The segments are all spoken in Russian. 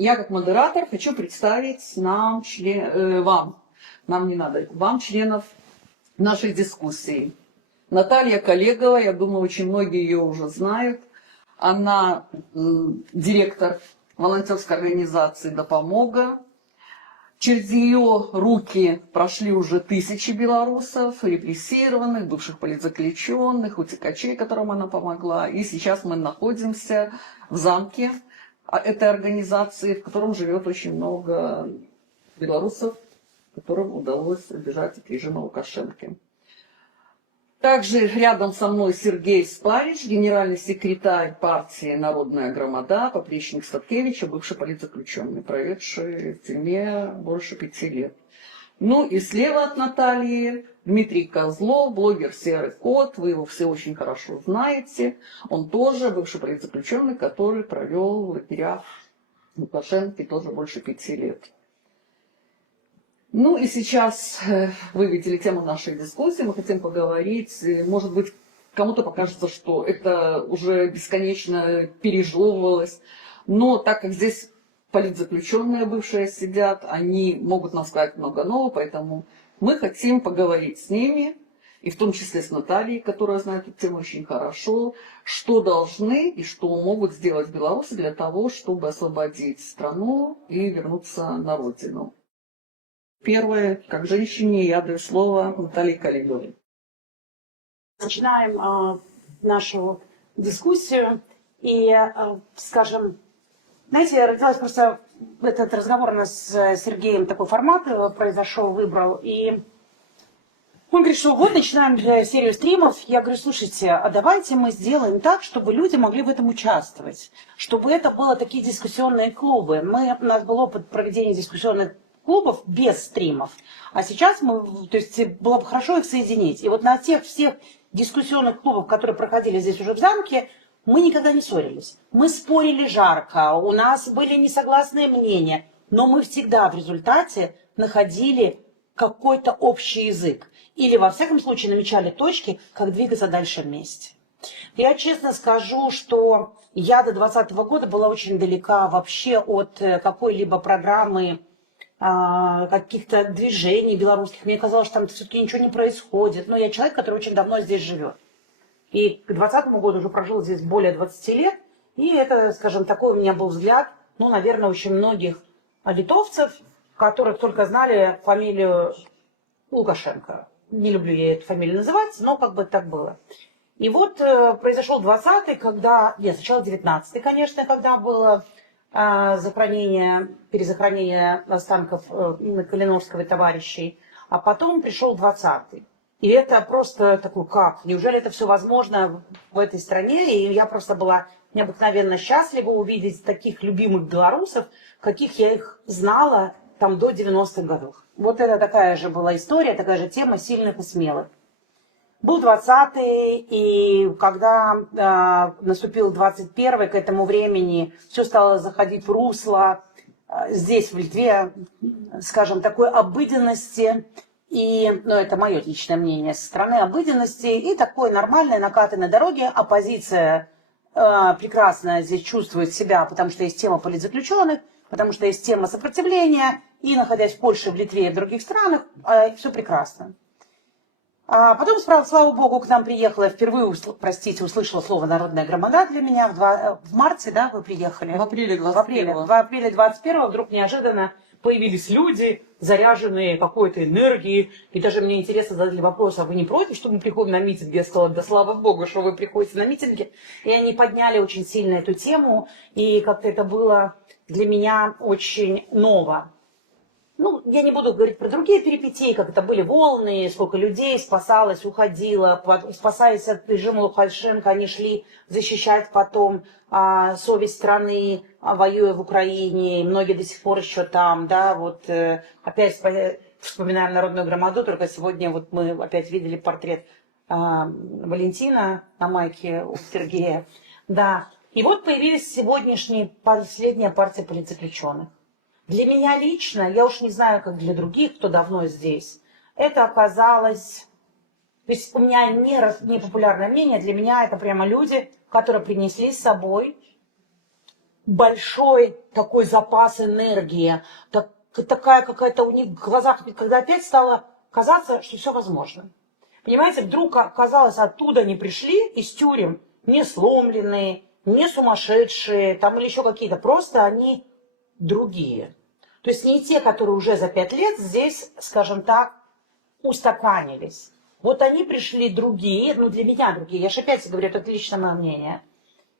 Я как модератор хочу представить нам, нам не надо, вам, членов нашей дискуссии. Наталья Колегова, я думаю, очень многие ее уже знают. Она директор волонтерской организации «Допомога». Через ее руки прошли уже тысячи белорусов, репрессированных, бывших политзаключенных, утекачей, которым она помогла. И сейчас мы находимся в замке этой организации, в котором живет очень много белорусов, которым удалось убежать от режима Лукашенко. Также рядом со мной Сергей Спарич, генеральный секретарь партии «Народная громада», поплечник Статкевича, бывший политзаключенный, проведший в тюрьме больше 5 лет. Ну и слева от Натальи Дмитрий Козлов, блогер «Серый кот», вы его все очень хорошо знаете. Он тоже бывший политзаключенный, который провел в лагерях Лукашенко тоже больше 5 лет. Ну и сейчас вы видели тему нашей дискуссии, мы хотим поговорить, может быть, кому-то покажется, что это уже бесконечно пережевывалось, но так как здесь политзаключенные бывшие сидят, они могут нам сказать много нового, поэтому мы хотим поговорить с ними, и в том числе с Натальей, которая знает эту тему очень хорошо, что должны и что могут сделать белорусы для того, чтобы освободить страну и вернуться на родину. Первое, как женщине, я даю слово Наталье Колеговой. Начинаем нашу дискуссию. И, скажем, знаете, родилась просто этот разговор у нас с Сергеем, такой формат произошел, выбрал. И он говорит, что вот начинаем серию стримов. Я говорю, слушайте, а давайте мы сделаем так, чтобы люди могли в этом участвовать. Чтобы это было такие дискуссионные клубы. У нас был опыт проведения дискуссионных клубов без стримов. А сейчас то есть было бы хорошо их соединить. И вот на тех всех дискуссионных клубах, которые проходили здесь уже в замке, мы никогда не ссорились. Мы спорили жарко, у нас были несогласные мнения, но мы всегда в результате находили какой-то общий язык. Или, во всяком случае, намечали точки, как двигаться дальше вместе. Я честно скажу, что я до 2020 года была очень далека вообще от какой-либо программы, каких-то движений белорусских. Мне казалось, что там все-таки ничего не происходит. Но я человек, который очень давно здесь живет. И к 2020 году уже прожил здесь более 20 лет. И это, скажем, такой у меня был взгляд, ну, наверное, очень многих литовцев, которых только знали фамилию Лукашенко. Не люблю я эту фамилию называть, но как бы так было. И вот произошел 20-й, когда... Нет, сначала 19-й, конечно, когда было... перезахоронение останков Калиновского и товарищей, а потом пришел 20-й. И это просто такой, как? Неужели это все возможно в этой стране? И я просто была необыкновенно счастлива увидеть таких любимых белорусов, каких я их знала там до 90-х годов. Вот это такая же была история, такая же тема сильных и смелых. Был 20-й, и когда наступил 21-й, к этому времени все стало заходить в русло, здесь, в Литве, скажем, такой обыденности, ну, это мое личное мнение, со стороны обыденности, и такой нормальной накатанной дороги. Оппозиция прекрасно здесь чувствует себя, потому что есть тема политзаключенных, потому что есть тема сопротивления, и находясь в Польше, в Литве и в других странах, все прекрасно. А потом, слава богу, к нам приехала, я впервые, простите, услышала слово «Народная громада» для меня. В марте, да, вы приехали? В апреле 21-го. В апреле 21-го вдруг неожиданно появились люди, заряженные какой-то энергией. И даже мне интересно задали вопрос, а вы не против, что мы приходим на митинги? Я сказала, да слава богу, что вы приходите на митинги. И они подняли очень сильно эту тему, и как-то это было для меня очень ново. Ну, я не буду говорить про другие перипетии, как это были волны, сколько людей спасалось, уходило, спасаясь от режима Лукашенко, они шли защищать потом совесть страны, воюя в Украине, и многие до сих пор еще там, да, вот опять вспоминаем Народную громаду, только сегодня вот мы опять видели портрет Валентина на майке у Сергея, да, и вот появилась сегодняшняя последняя партия политзаключенных. Для меня лично, я уж не знаю, как для других, кто давно здесь, это оказалось... То есть у меня не популярное мнение, для меня это прямо люди, которые принесли с собой большой такой запас энергии, такая какая-то у них в глазах, когда опять стало казаться, что все возможно. Понимаете, вдруг оказалось, оттуда они пришли из тюрем, не сломленные, не сумасшедшие, там или еще какие-то, просто они другие. То есть не те, которые уже за 5 лет здесь, скажем так, устаканились. Вот они пришли другие, ну для меня другие, я же опять говорю, это лично мое мнение.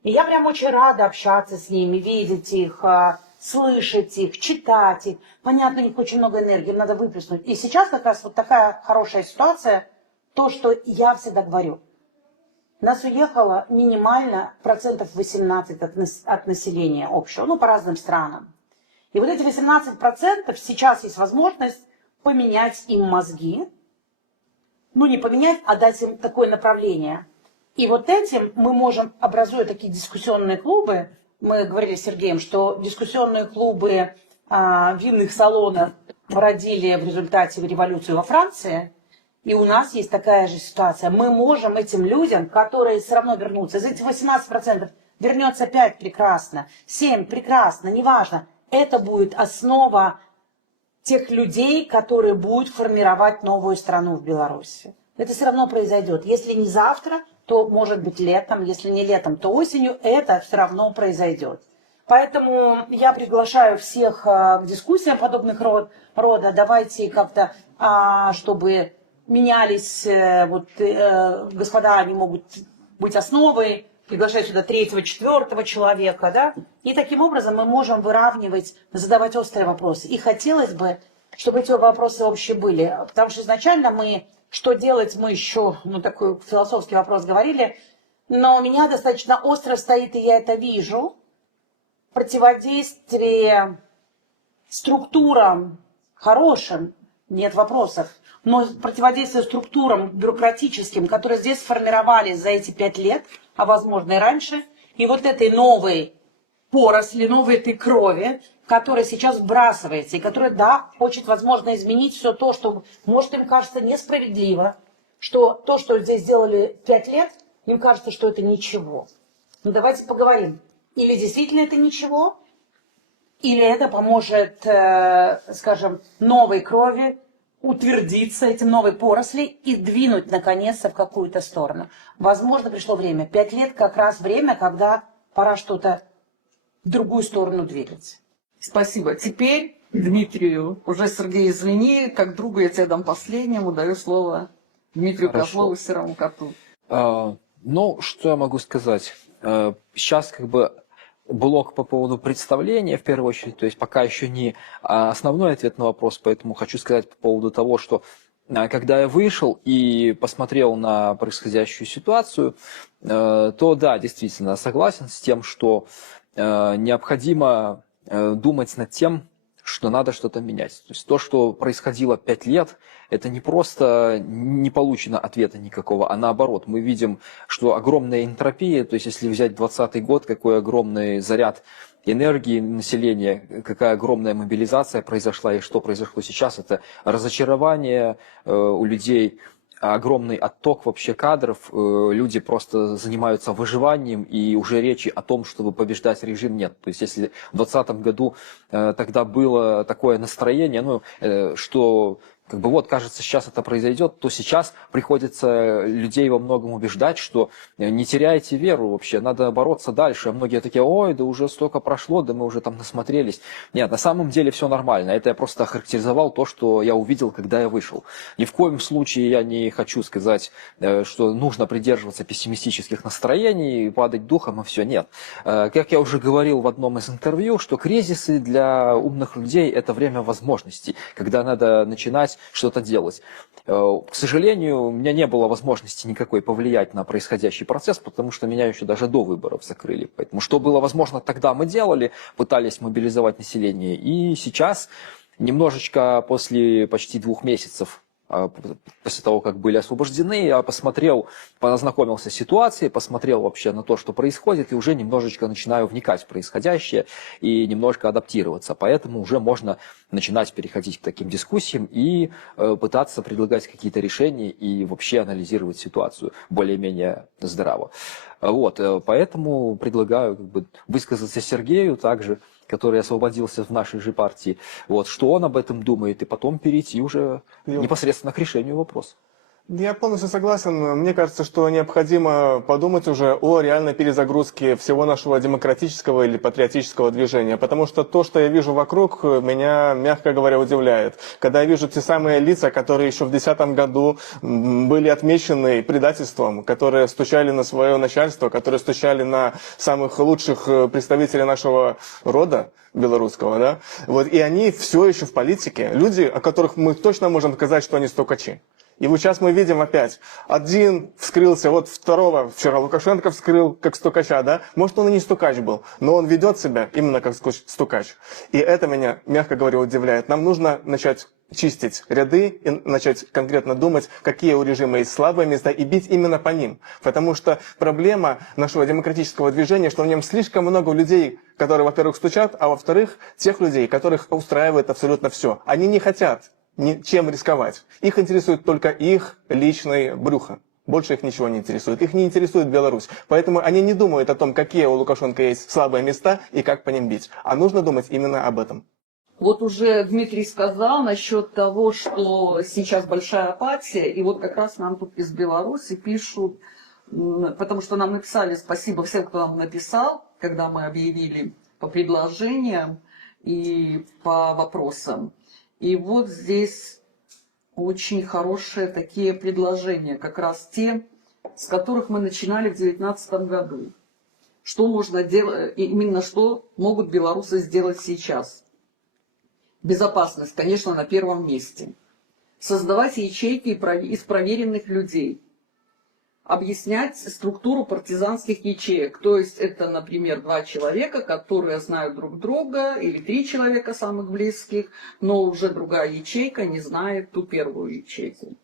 И я прям очень рада общаться с ними, видеть их, слышать их, читать их. Понятно, у них очень много энергии, им надо выплеснуть. И сейчас как раз вот такая хорошая ситуация, то, что я всегда говорю. Нас уехало минимально 18% от населения общего, ну по разным странам. И вот эти 18% сейчас есть возможность поменять им мозги. Ну не поменять, а дать им такое направление. И вот этим мы можем, образуя такие дискуссионные клубы, мы говорили с Сергеем, что дискуссионные клубы винных салонов родили в результате революции во Франции, и у нас есть такая же ситуация. Мы можем этим людям, которые все равно вернутся, из этих 18% вернется 5 прекрасно, 7 прекрасно, неважно. Это будет основа тех людей, которые будут формировать новую страну в Беларуси. Это все равно произойдет. Если не завтра, то может быть летом, если не летом, то осенью это все равно произойдет. Поэтому я приглашаю всех к дискуссиям подобных рода. Давайте как-то, чтобы менялись, господа, они могут быть основой, приглашать сюда 3-го, 4-го человека, да, и таким образом мы можем выравнивать, задавать острые вопросы. И хотелось бы, чтобы эти вопросы вообще были, потому что изначально что делать, мы еще, такой философский вопрос говорили, но у меня достаточно остро стоит, и я это вижу, противодействие структурам хорошим, нет вопросов, но противодействие структурам бюрократическим, которые здесь сформировались за эти 5 лет, а возможно и раньше, и вот этой новой поросли, новой этой крови, которая сейчас вбрасывается, и которая, да, хочет, возможно, изменить все то, что, может, им кажется несправедливо, что то, что здесь сделали 5 лет, им кажется, что это ничего. Ну, давайте поговорим. Или действительно это ничего, или это поможет, скажем, новой крови утвердиться, этим новой поросли и двинуть, наконец-то, в какую-то сторону. Возможно, пришло время. 5 лет как раз время, когда пора что-то в другую сторону двигаться. Спасибо. Теперь Дмитрию, уже, Сергей, извини, как другу я тебе дам последнему, даю слово Дмитрию Козлову, Серому коту. Что я могу сказать? Сейчас блок по поводу представления, в первую очередь, то есть пока еще не основной ответ на вопрос, поэтому хочу сказать по поводу того, что когда я вышел и посмотрел на происходящую ситуацию, то да, действительно, согласен с тем, что необходимо думать над тем, что надо что-то менять. То есть то, что происходило 5 лет, это не просто не получено ответа никакого, а наоборот, мы видим, что огромная энтропия, то есть если взять 2020 год, какой огромный заряд энергии населения, какая огромная мобилизация произошла и что произошло сейчас, это разочарование у людей, огромный отток вообще кадров, люди просто занимаются выживанием, и уже речи о том, чтобы побеждать режим, нет. То есть если в 2020 году тогда было такое настроение, что кажется, сейчас это произойдет, то сейчас приходится людей во многом убеждать, что не теряйте веру вообще, надо бороться дальше. А многие такие: ой, да уже столько прошло, да мы уже там насмотрелись. Нет, на самом деле все нормально. Это я просто охарактеризовал то, что я увидел, когда я вышел. Ни в коем случае я не хочу сказать, что нужно придерживаться пессимистических настроений, падать духом и все. Нет. Как я уже говорил в одном из интервью, что кризисы для умных людей – это время возможностей, когда надо начинать что-то делать. К сожалению, у меня не было возможности никакой повлиять на происходящий процесс, потому что меня еще даже до выборов закрыли. Поэтому что было возможно тогда, мы делали, пытались мобилизовать население. И сейчас, немножечко после почти 2 месяцев после того, как были освобождены, я посмотрел, познакомился с ситуацией, посмотрел вообще на то, что происходит, и уже немножечко начинаю вникать в происходящее и немножко адаптироваться. Поэтому уже можно начинать переходить к таким дискуссиям и пытаться предлагать какие-то решения и вообще анализировать ситуацию более-менее здраво. Вот, поэтому предлагаю высказаться Сергею также, который освободился в нашей же партии, вот, что он об этом думает, и потом перейти уже непосредственно к решению вопроса. Я полностью согласен. Мне кажется, что необходимо подумать уже о реальной перезагрузке всего нашего демократического или патриотического движения. Потому что то, что я вижу вокруг, меня, мягко говоря, удивляет. Когда я вижу те самые лица, которые еще в 2010 году были отмечены предательством, которые стучали на свое начальство, которые стучали на самых лучших представителей нашего рода белорусского, да? Вот, и они все еще в политике. Люди, о которых мы точно можем сказать, что они стукачи. И вот сейчас мы видим опять, один вскрылся, вот второго вчера Лукашенко вскрыл как стукача, да? Может, он и не стукач был, но он ведет себя именно как стукач. И это меня, мягко говоря, удивляет. Нам нужно начать чистить ряды и начать конкретно думать, какие у режима есть слабые места, и бить именно по ним. Потому что проблема нашего демократического движения, что в нем слишком много людей, которые, во-первых, стучат, а во-вторых, тех людей, которых устраивает абсолютно все. Они не хотят ничем рисковать. Их интересует только их личное брюхо. Больше их ничего не интересует. Их не интересует Беларусь. Поэтому они не думают о том, какие у Лукашенко есть слабые места и как по ним бить. А нужно думать именно об этом. Вот уже Дмитрий сказал насчет того, что сейчас большая апатия, и вот как раз нам тут из Беларуси пишут, потому что нам написали, спасибо всем, кто нам написал, когда мы объявили по предложениям и по вопросам. И вот здесь очень хорошие такие предложения, как раз те, с которых мы начинали в 2019 году. Что можно делать, именно что могут белорусы сделать сейчас? Безопасность, конечно, на первом месте. Создавать ячейки из проверенных людей. Объяснять структуру партизанских ячеек. То есть это, например, 2 человека, которые знают друг друга, или 3 человека самых близких, но уже другая ячейка не знает ту первую ячейку.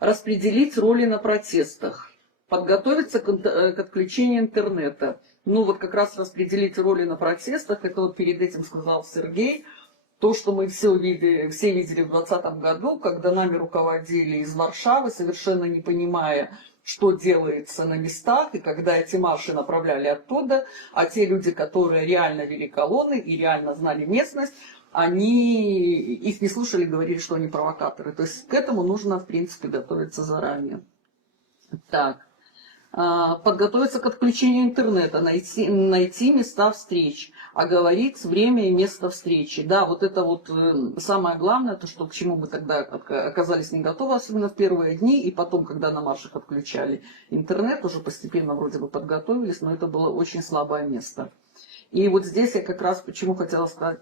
Распределить роли на протестах. Подготовиться к отключению интернета. Ну вот как раз распределить роли на протестах, это вот перед этим сказал Сергей. То, что мы все видели в 2020 году, когда нами руководили из Варшавы, совершенно не понимая, что делается на местах, и когда эти марши направляли оттуда, а те люди, которые реально вели колонны и реально знали местность, их не слушали, говорили, что они провокаторы. То есть к этому нужно, в принципе, готовиться заранее. Так. Подготовиться к отключению интернета, найти места встреч, оговорить время и место встречи. Да, вот это вот самое главное, то, что к чему мы тогда оказались не готовы, особенно в первые дни, и потом, когда на маршах отключали интернет, уже постепенно вроде бы подготовились, но это было очень слабое место. И вот здесь я как раз почему хотела сказать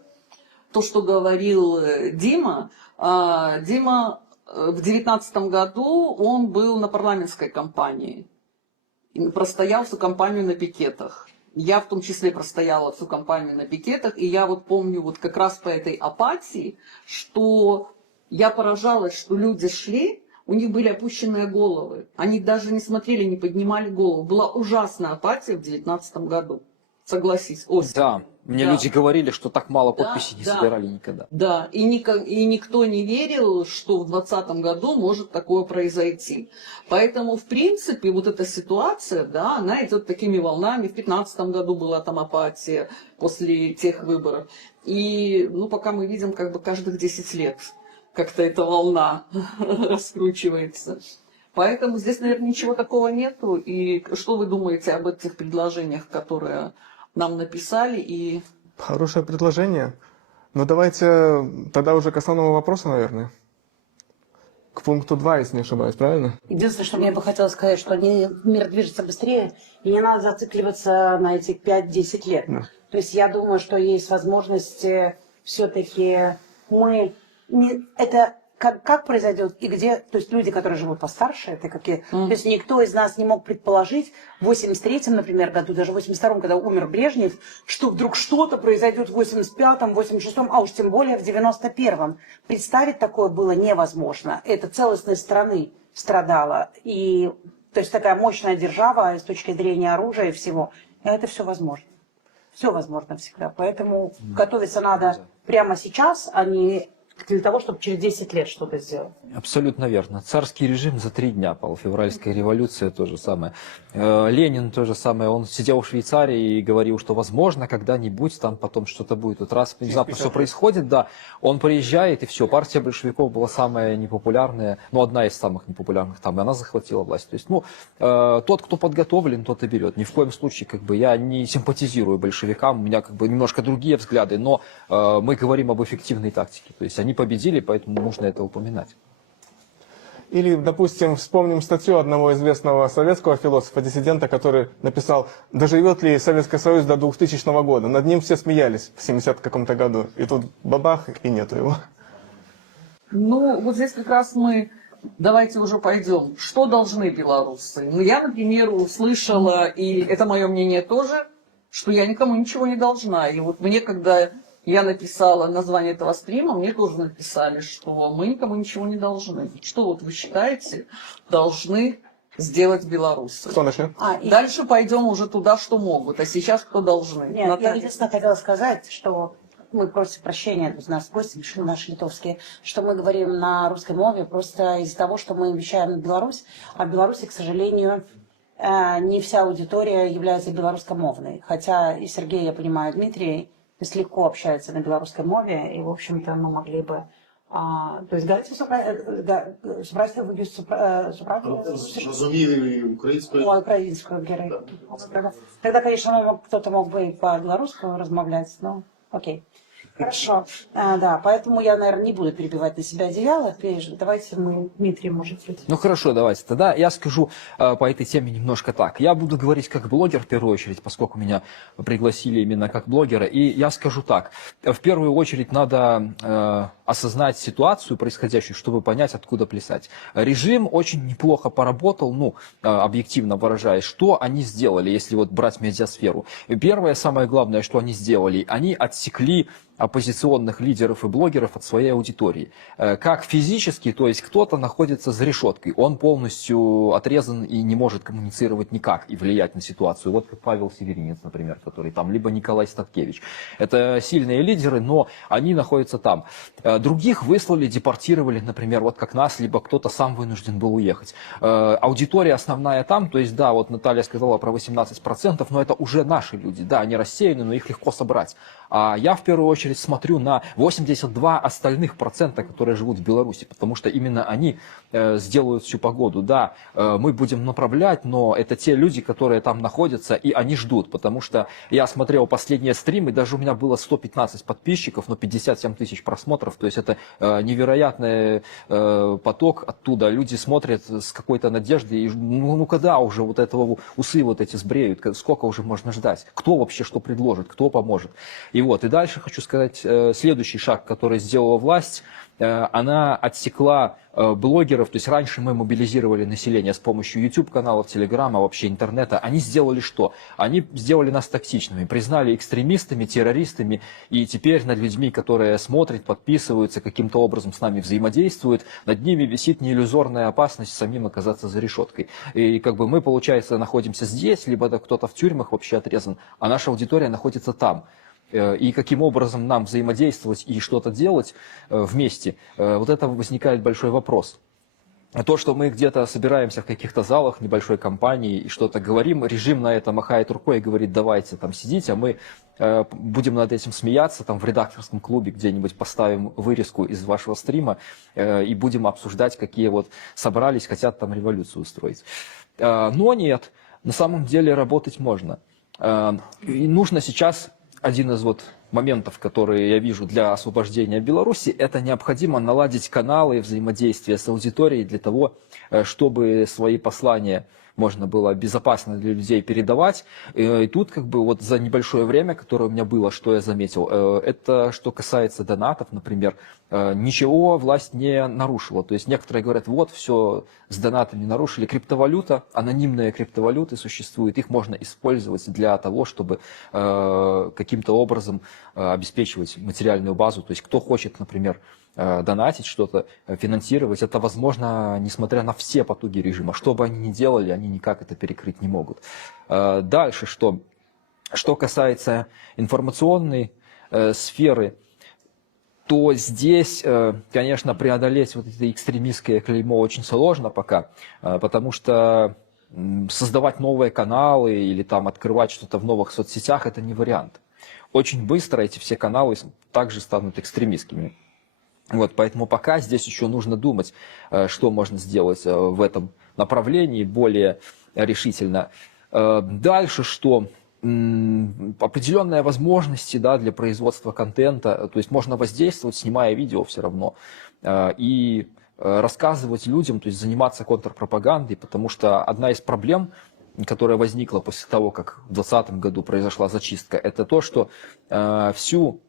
то, что говорил Дима. Дима в 2019 году он был на парламентской кампании. Простоял всю кампанию на пикетах. Я в том числе простояла всю кампанию на пикетах, и я вот помню вот как раз по этой апатии, что я поражалась, что люди шли, у них были опущенные головы. Они даже не смотрели, не поднимали голову. Была ужасная апатия в 2019 году. Согласись, осень. Да, мне люди говорили, что так мало подписей не да, собирали никогда. Да, и никто не верил, что в 2020 году может такое произойти. Поэтому, в принципе, вот эта ситуация, да, она идет такими волнами. В 2015 году была там апатия после тех выборов. И, пока мы видим, как бы каждых 10 лет как-то эта волна раскручивается. Поэтому здесь, наверное, ничего такого нету. И что вы думаете об этих предложениях, которые нам написали? Хорошее предложение. Но давайте тогда уже к основному вопросу, наверное. К пункту 2, если не ошибаюсь, правильно? Единственное, что мне бы хотелось сказать, что мир движется быстрее, и не надо зацикливаться на этих 5-10 лет. Да. То есть я думаю, что есть возможность все-таки это как произойдет и где, то есть люди, которые живут постарше, это какие, то есть никто из нас не мог предположить в 83-м, например, году, даже в 82-м, когда умер Брежнев, что вдруг что-то произойдет в 85-м, 86-м, а уж тем более в 91-м. Представить такое было невозможно. Это целостность страны страдала. И, то есть такая мощная держава с точки зрения оружия и всего. И это все возможно. Все возможно всегда. Поэтому готовиться надо прямо сейчас, а не для того, чтобы через 10 лет что-то сделать. Абсолютно верно. Царский режим за 3 дня пал. Февральская революция то же самое. Ленин то же самое. Он сидел в Швейцарии и говорил, что возможно когда-нибудь там потом что-то будет. Вот раз внезапно все происходит, да, он приезжает и все. Партия большевиков была самая непопулярная, ну одна из самых непопулярных там, и она захватила власть. То есть, ну, тот, кто подготовлен, тот и берет. Ни в коем случае, как бы, я не симпатизирую большевикам, у меня как бы немножко другие взгляды, но мы говорим об эффективной тактике. То есть они победили, поэтому нужно это упоминать. Или, допустим, вспомним статью одного известного советского философа-диссидента, который написал, доживет ли Советский Союз до 2000 года. Над ним все смеялись в 70 каком-то году. И тут бабах, и нету его. Ну, вот здесь как раз мы, давайте уже пойдем. Что должны белорусы? Ну, я, например, услышала, и это мое мнение тоже, что я никому ничего не должна. И вот мне, когда я написала название этого стрима, мне тоже написали, что мы никому ничего не должны. Что вот вы считаете, должны сделать белорусы? Кто начнет? Дальше пойдем уже туда, что могут, а сейчас кто должны. Нет, Наталья? я единственное хотела сказать, что мы просим прощения, у нас гости наши литовские, что мы говорим на русской мове просто из-за того, что мы вещаем на Беларусь, а в Беларуси, к сожалению, не вся аудитория является белорусскомовной. Хотя и Сергей, я понимаю, Дмитрий, то есть легко общаются на белорусской мове, и, в общем-то, мы могли бы... то есть, говорите, супрацьте ви Разумію українською. украинскую героиню. Тогда, конечно, кто-то мог бы и по-белорусски размовлять, но окей. Хорошо. Да, поэтому я, наверное, не буду перебивать на себя одеяло. Давайте мы, Дмитрий, может быть. Ну хорошо, давайте. Тогда я скажу по этой теме немножко так. Я буду говорить как блогер в первую очередь, поскольку меня пригласили именно как блогера. И я скажу так. В первую очередь надо осознать ситуацию происходящую, чтобы понять, откуда плясать. Режим очень неплохо поработал, ну, объективно выражаясь, что они сделали, если вот брать медиасферу. Первое, самое главное, что они сделали, они отсекли оппозиционных лидеров и блогеров от своей аудитории. Как физически, то есть кто-то находится за решеткой, он полностью отрезан и не может коммуницировать никак и влиять на ситуацию. Вот как Павел Северинец, например, который там, либо Николай Статкевич. Это сильные лидеры, но они находятся там. Других выслали, депортировали, например, вот как нас, либо кто-то сам вынужден был уехать. Аудитория основная там, то есть, да, вот Наталья сказала про 18%, но это уже наши люди, да, они рассеяны, но их легко собрать. А я в первую очередь смотрю на 82 остальных процента, которые живут в Беларуси, потому что именно они сделают всю погоду. Да, мы будем направлять, но это те люди, которые там находятся, и они ждут, потому что я смотрел последние стримы, даже у меня было 115 подписчиков, но 57 тысяч просмотров, то есть это невероятный поток оттуда. Люди смотрят с какой-то надеждой, и, ну когда уже вот этого усы вот эти сбреют, сколько уже можно ждать, кто вообще что предложит, кто поможет. И вот, и дальше хочу сказать, следующий шаг, который сделала власть, она отсекла блогеров, то есть раньше мы мобилизировали население с помощью YouTube-каналов, Телеграма, вообще интернета. Они сделали что? Они сделали нас токсичными, признали экстремистами, террористами, и теперь над людьми, которые смотрят, подписываются, каким-то образом с нами взаимодействуют, над ними висит неиллюзорная опасность самим оказаться за решеткой. И как бы мы, получается, находимся здесь, либо кто-то в тюрьмах вообще отрезан, а наша аудитория находится там. И каким образом нам взаимодействовать и что-то делать вместе, вот это возникает большой вопрос. То, что мы где-то собираемся в каких-то залах небольшой компании и что-то говорим, режим на это махает рукой и говорит, давайте там сидите, а мы будем над этим смеяться, там в редакторском клубе где-нибудь поставим вырезку из вашего стрима и будем обсуждать, какие вот собрались, хотят там революцию устроить. Но нет, на самом деле работать можно. И нужно сейчас... Один из вот моментов, которые я вижу для освобождения Беларуси, это необходимо наладить каналы взаимодействия с аудиторией для того, чтобы свои послания можно было безопасно для людей передавать. И тут как бы вот за небольшое время, которое у меня было, что я заметил, это что касается донатов, например, ничего власть не нарушила. То есть некоторые говорят, вот все с донатами нарушили. Криптовалюта, анонимные криптовалюты существуют, их можно использовать для того, чтобы каким-то образом обеспечивать материальную базу. То есть кто хочет, например, донатить что-то, финансировать, это возможно, несмотря на все потуги режима. Что бы они ни делали, они никак это перекрыть не могут. Дальше, что касается информационной сферы, то здесь, конечно, преодолеть вот это экстремистское клеймо очень сложно пока, потому что создавать новые каналы или там открывать что-то в новых соцсетях – это не вариант. Очень быстро эти все каналы также станут экстремистскими. Вот, поэтому пока здесь еще нужно думать, что можно сделать в этом направлении более решительно. Дальше что? Определенные возможности, да, для производства контента, то есть можно воздействовать, снимая видео все равно, и рассказывать людям, то есть заниматься контрпропагандой, потому что одна из проблем, которая возникла после того, как в 2020 году произошла зачистка, это то, что всю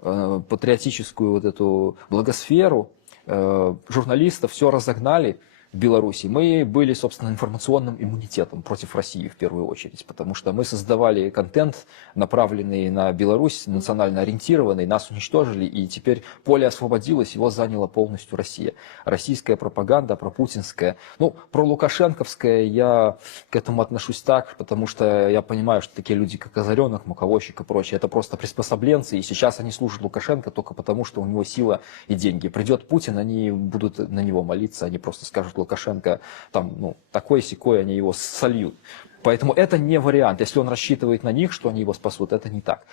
патриотическую вот эту благосферу журналистов все разогнали в Беларуси. Мы были, собственно, информационным иммунитетом против России в первую очередь, потому что мы создавали контент, направленный на Беларусь, национально ориентированный, нас уничтожили, и теперь поле освободилось, его заняла полностью Россия. Российская пропаганда, пропутинская. Ну, про лукашенковская я к этому отношусь так, потому что я понимаю, что такие люди, как Озаренок, Муковощик и прочее, это просто приспособленцы, и сейчас они служат Лукашенко только потому, что у него сила и деньги. Придет Путин, они будут на него молиться, они просто скажут: Лукашенко там, ну, такой-сякой, они его сольют. Поэтому это не вариант. Если он рассчитывает на них, что они его спасут, это не так.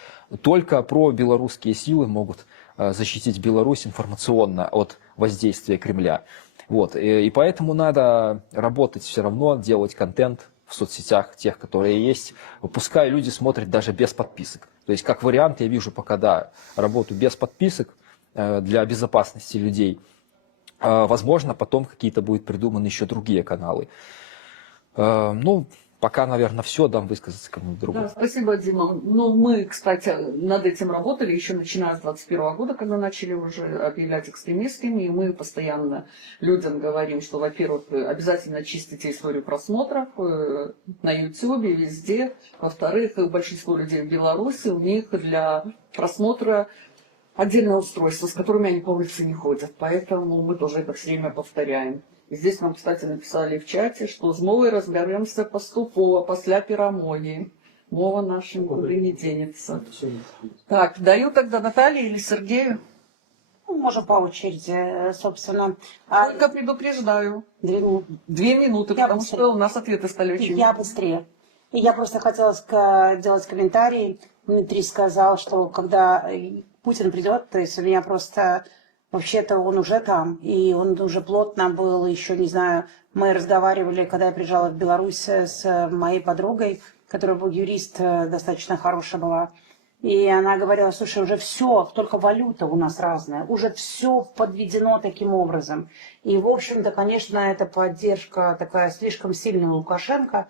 Только про-белорусские силы могут защитить Беларусь информационно от воздействия Кремля. Вот. И поэтому надо работать все равно, делать контент в соцсетях, тех, которые есть. Пускай люди смотрят даже без подписок. То есть, как вариант, я вижу пока, да, работу без подписок для безопасности людей. Возможно, потом какие-то будут придуманы еще другие каналы. Ну, пока, наверное, все. Дам высказаться кому-нибудь другому. Да, спасибо, Дима. Ну, мы, кстати, над этим работали еще начиная с 2021 года, когда начали уже объявлять экстремистскими, и мы постоянно людям говорим, что, во-первых, обязательно чистите историю просмотров на YouTube, везде. Во-вторых, большинство людей в Беларуси, у них для просмотра отдельное устройство, с которыми они по улице не ходят. Поэтому мы тоже это все время повторяем. И здесь нам, кстати, написали в чате, что з мовой разберемся поступово, после перемоги. Мова наша никуда не денется. Так, даю тогда Наталье или Сергею. Ну, можем по очереди, собственно. Только предупреждаю. 2 минуты. 2 минуты, Я потому быстрее. что у нас ответы стали очень... Я быстрее. И я просто хотела делать комментарий. Дмитрий сказал, что когда Путин придет, то есть у меня просто... Вообще-то он уже там, и он уже плотно был, еще не знаю, мы разговаривали, когда я приезжала в Беларусь с моей подругой, которая был юрист, достаточно хорошая была, и она говорила: слушай, уже все, только валюта у нас разная, уже все подведено таким образом. И, в общем-то, конечно, эта поддержка такая слишком сильная у Лукашенко.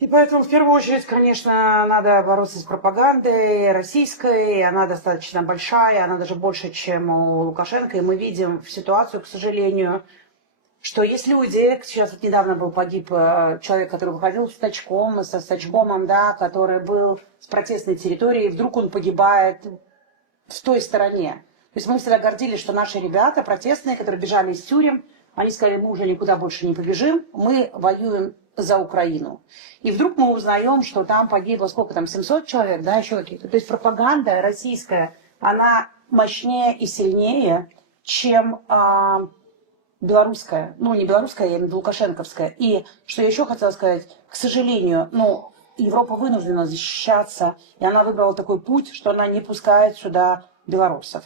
И поэтому, в первую очередь, конечно, надо бороться с пропагандой российской. Она достаточно большая, она даже больше, чем у Лукашенко. И мы видим ситуацию, к сожалению, что есть люди, сейчас вот недавно погиб человек, который выходил с Стачком, со Стачкомом, да, который был с протестной территории, и вдруг он погибает в той стороне. То есть мы всегда гордились, что наши ребята протестные, которые бежали из тюрем, они сказали: мы уже никуда больше не побежим, мы воюем за Украину. И вдруг мы узнаем, что там погибло, сколько там, 700 человек, да, еще какие-то. То есть пропаганда российская, она мощнее и сильнее, чем белорусская. Ну, не белорусская, я имею в виду лукашенковская. И что я еще хотела сказать, к сожалению, ну, Европа вынуждена защищаться, и она выбрала такой путь, что она не пускает сюда белорусов.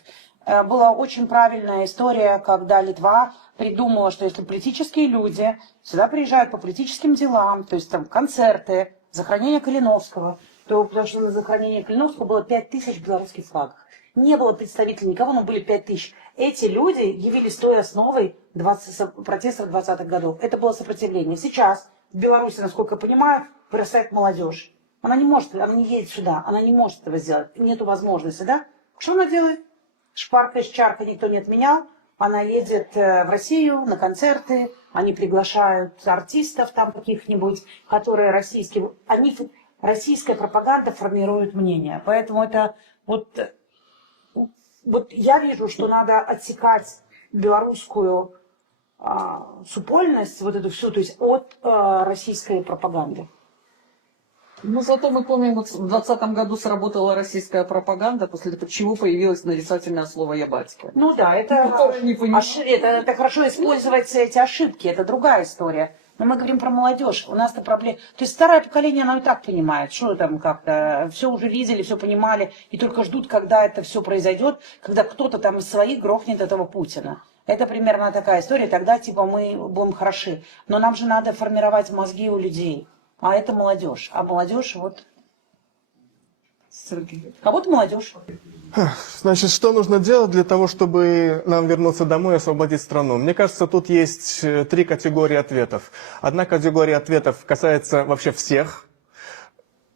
Была очень правильная история, когда Литва придумала, что если политические люди сюда приезжают по политическим делам, то есть там концерты, захоронение Калиновского, то потому что на захоронение Калиновского было 5000 белорусских флагов. Не было представителей никого, но были 5000. Эти люди явились той основой протестов 20-х годов. Это было сопротивление. Сейчас в Беларуси, насколько я понимаю, вырастает молодежь. Она не может, она не едет сюда, она не может этого сделать, нету возможности, да? Что она делает? Шпарка и чарка никто не отменял. Она едет в Россию на концерты, они приглашают артистов там каких-нибудь, которые российские, российская пропаганда формирует мнение. Поэтому это вот я вижу, что надо отсекать белорусскую супольность, вот эту всю, то есть от российской пропаганды. Ну, зато мы помним, вот в 2020 году сработала российская пропаганда, после чего появилось нарицательное слово «ябатька». Ну да, это хорошо использовать эти ошибки, это другая история. Но мы говорим про молодежь, у нас-то проблема. То есть старое поколение, оно и так понимает, что там как-то, все уже видели, все понимали, и только ждут, когда это все произойдет, когда кто-то там из своих грохнет этого Путина. Это примерно такая история, тогда типа мы будем хороши. Но нам же надо формировать мозги у людей. А это молодежь. А молодежь вот... Сергей. А вот молодежь. Значит, что нужно делать для того, чтобы нам вернуться домой и освободить страну? Мне кажется, тут есть 3 категории ответов. Одна категория ответов касается вообще всех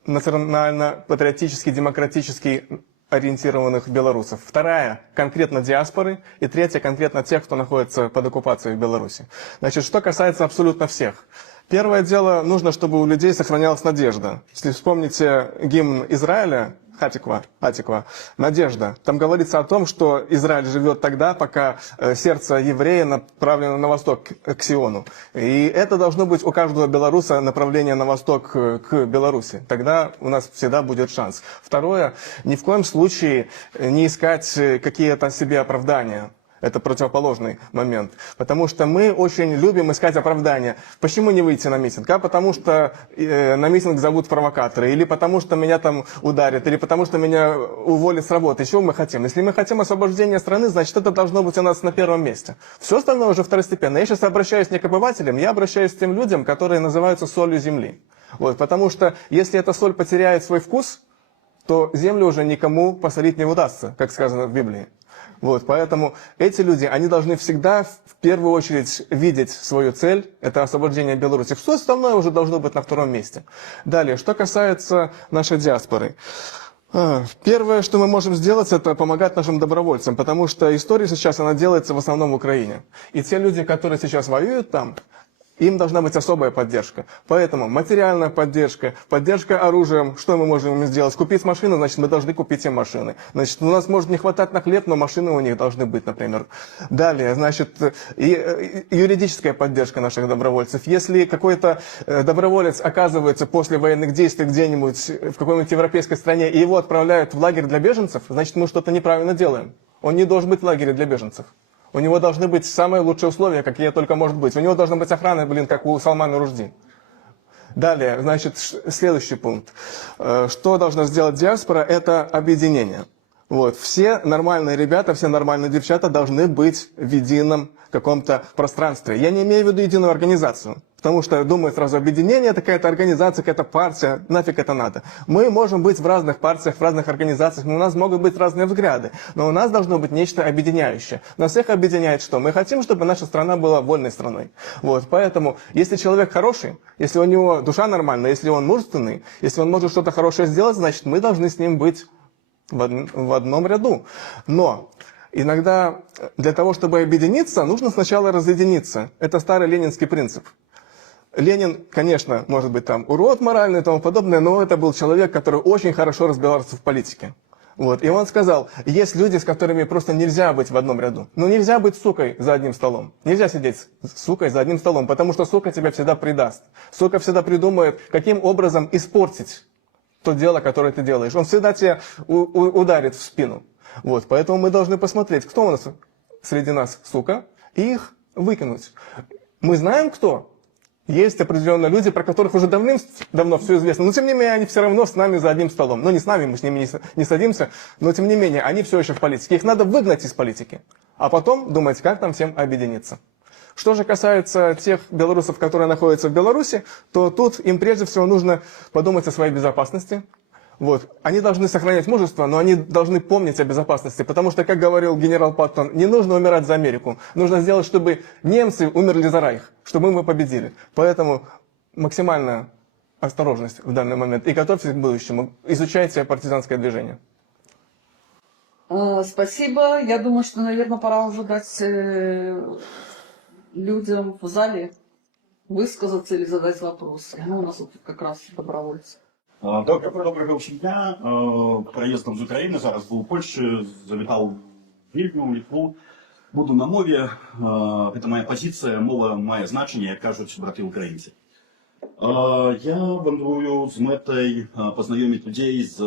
национально-патриотически, демократически ориентированных белорусов. Вторая – конкретно диаспоры. И третья – конкретно тех, кто находится под оккупацией в Беларуси. Значит, что касается абсолютно всех. Первое дело, нужно, чтобы у людей сохранялась надежда. Если вспомните гимн Израиля, Атиква, «Надежда». Там говорится о том, что Израиль живет тогда, пока сердце еврея направлено на восток, к Сиону. И это должно быть у каждого белоруса направление на восток, к Беларуси. Тогда у нас всегда будет шанс. Второе, ни в коем случае не искать какие-то себе оправдания. Это противоположный момент. Потому что мы очень любим искать оправдания. Почему не выйти на митинг? А потому что на митинг зовут провокаторы, или потому что меня там ударят, или потому что меня уволят с работы. Чего мы хотим? Если мы хотим освобождения страны, значит, это должно быть у нас на первом месте. Все остальное уже второстепенно. Я сейчас обращаюсь не к обывателям, я обращаюсь к тем людям, которые называются солью земли. Вот, потому что если эта соль потеряет свой вкус, то землю уже никому посолить не удастся, как сказано в Библии. Вот, поэтому эти люди, они должны всегда в первую очередь видеть свою цель, это освобождение Беларуси. Все остальное уже должно быть на втором месте. Далее, что касается нашей диаспоры. Первое, что мы можем сделать, это помогать нашим добровольцам, потому что история сейчас, она делается в основном в Украине. И те люди, которые сейчас воюют там, им должна быть особая поддержка. Поэтому материальная поддержка, поддержка оружием. Что мы можем им сделать? Купить машину, значит, мы должны купить им машины. Значит, у нас может не хватать на хлеб, но машины у них должны быть, например. Далее, значит, юридическая поддержка наших добровольцев. Если какой-то доброволец оказывается после военных действий где-нибудь в какой-нибудь европейской стране, и его отправляют в лагерь для беженцев, значит, мы что-то неправильно делаем. Он не должен быть в лагере для беженцев. У него должны быть самые лучшие условия, какие только может быть. У него должна быть охрана, как у Салмана Ружди. Далее, значит, следующий пункт. Что должна сделать диаспора? Это объединение. Вот. Все нормальные ребята, все нормальные девчата должны быть в едином каком-то пространстве. Я не имею в виду единую организацию. Потому что, думаю, сразу объединение, это какая-то организация, какая-то партия, нафиг это надо. Мы можем быть в разных партиях, в разных организациях, у нас могут быть разные взгляды, но у нас должно быть нечто объединяющее. Нас всех объединяет что? Мы хотим, чтобы наша страна была вольной страной. Вот, поэтому, если человек хороший, если у него душа нормальная, если он мужественный, если он может что-то хорошее сделать, значит, мы должны с ним быть в одном ряду. Но иногда для того, чтобы объединиться, нужно сначала разъединиться. Это старый ленинский принцип. Ленин, конечно, может быть там урод моральный и тому подобное, но это был человек, который очень хорошо разбирался в политике. Вот. И он сказал, есть люди, с которыми просто нельзя быть в одном ряду. Ну нельзя быть сукой за одним столом. Нельзя сидеть с сукой за одним столом, потому что сука тебя всегда предаст. Сука всегда придумает, каким образом испортить то дело, которое ты делаешь. Он всегда тебя ударит в спину. Вот. Поэтому мы должны посмотреть, кто у нас среди нас сука, и их выкинуть. Мы знаем, кто. Есть определенные люди, про которых уже давным-давно все известно, но тем не менее они все равно с нами за одним столом. Ну не с нами, мы с ними не садимся, но тем не менее они все еще в политике. Их надо выгнать из политики, а потом думать, как там всем объединиться. Что же касается тех белорусов, которые находятся в Беларуси, то тут им прежде всего нужно подумать о своей безопасности. Вот. Они должны сохранять мужество, но они должны помнить о безопасности, потому что, как говорил генерал Паттон, не нужно умирать за Америку. Нужно сделать, чтобы немцы умерли за Райх, чтобы мы победили. Поэтому максимальная осторожность в данный момент и готовьтесь к будущему. Изучайте партизанское движение. Спасибо. Я думаю, что, наверное, пора уже дать людям в зале высказаться или задать вопросы. Ну, у нас тут как раз добровольцы. Доброго всім дня. Проїздом з України, зараз був у Польщі, завітав в Вільню, Литву. Буду на мові. Це моя позиція. Мова має значення, як кажуть брати українці. Я вандрую з метою познайомити людей з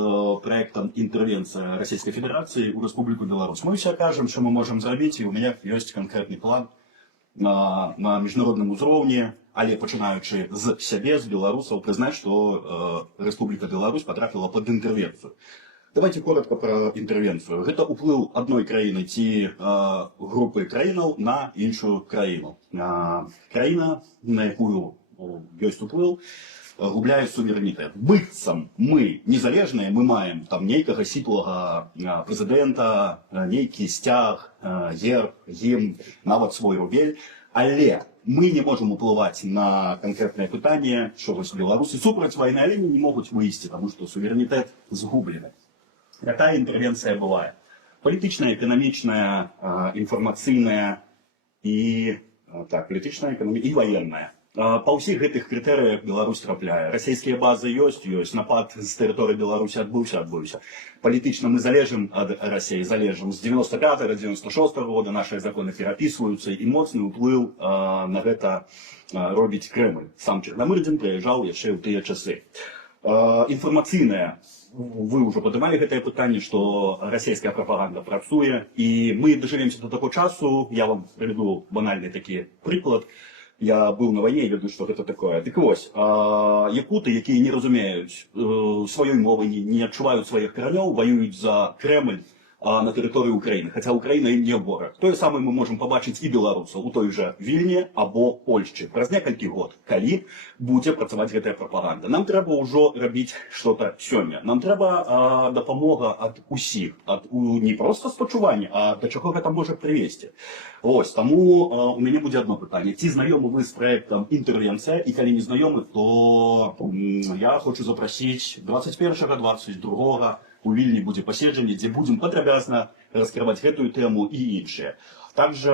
проектом «Інтервенція Російської Федерації у Республіку Білорусь». Ми все кажемо, що ми можемо зробити, і у мене є конкретний план на міжнародному узровні, але починаючи з себе, з білорусів, признати, що Республіка Білорусь потрапила під інтервенцію. Давайте коротко про інтервенцію. Це вплив одної країни, ці групи країн на іншу країну. Країна, на яку є вплив, губляє суверенітет. Битцем ми незалежні, ми маємо там нейкого сіплого президента, нейкий стяг, герб, гімн, навіть свій рубель. Але ми не можемо впливати на конкретне питання чогось в Білорусі. Супроть війни, але не можуть вивести, тому що суверенітет згублений. Яка інтервенція буває? Політична, економічна, інформаційна і воєнна. По всіх гэтых крытэрыях Беларусь трапляе. Расійскія базы ёсць, напад з тэрыторыі Беларусі адбыўся. Палітычна мы залежым ад Расіі, залежым. З 95-96 года наши законы перапісваюцца, і моцны ўплыў на гэта робіць Крэмль. Сам Чарнамырдзін прыязджаў яшчэ ў тыя часы. Інфармацыйная. Вы ўжо падымалі гэтае пытанне, што расійская прапаганда працуе, і мы дажывемся до такого часу. Я вам прыведу банальны такі прыклад. Я был на войне и веду, что это такое. Так вось, якуты, якія не разумеюць сваёй мовы, не адчуваюць сваіх каранёў, воююць за Кремль на тэрыторыі Украіны. Хаця Украіна ім не вораг. Тое самае мы можам пабачыць і беларусаў у той жа Вільні або Польшчы. Праз некалькі год, калі будзе працаваць гэтая прапаганда. Нам трэба ўжо рабіць што-то сёння. Нам трэба дапамога ад усіх. Не проста спачування, а да чаго гэта можа прывесці. Ось, таму у мяне будзе одно пытанне. Ці знаёмы вы з праектам «Інтервенція», і калі не знаёмы, то я хочу запрасіць 21-22 у Вільні будзе паседжанне, дзе будзем падрабязна раскрываць гэтую тэму і іншыя. Также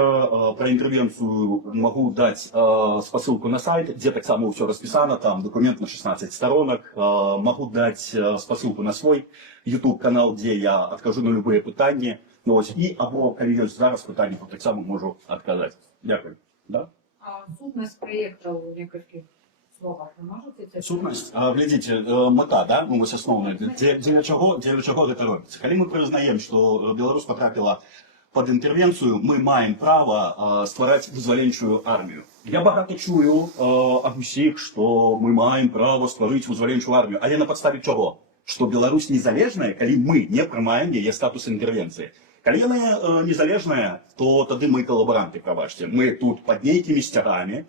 про интервенцию могу дать спасылку на сайт, где так само все расписано, там документ на 16 сторонок. Могу дать спасылку на свой YouTube-канал, где я откажу на любые пытания. Ну, ось, і або, коли є зараз питання, то так само можу відказати. Дякую. Да? А сутность проекта в нескольких словах вы можете? Сутность? Глядите, мета, да? Ну, ось основне. Для чого це робиться? Коли ми признаємо, що Білорусь потрапила під інтервенцію, ми маємо право створити визволенчу армію. Я багато чую об усіх, що ми маємо право створити визволенчу армію. Але на підставі чого? Що Білорусь незалежна, коли ми не приймаємо її статус інтервенції. Коли вона незалежна, то тоді ми колаборанти, пробачте. Ми тут під нейкими стягами,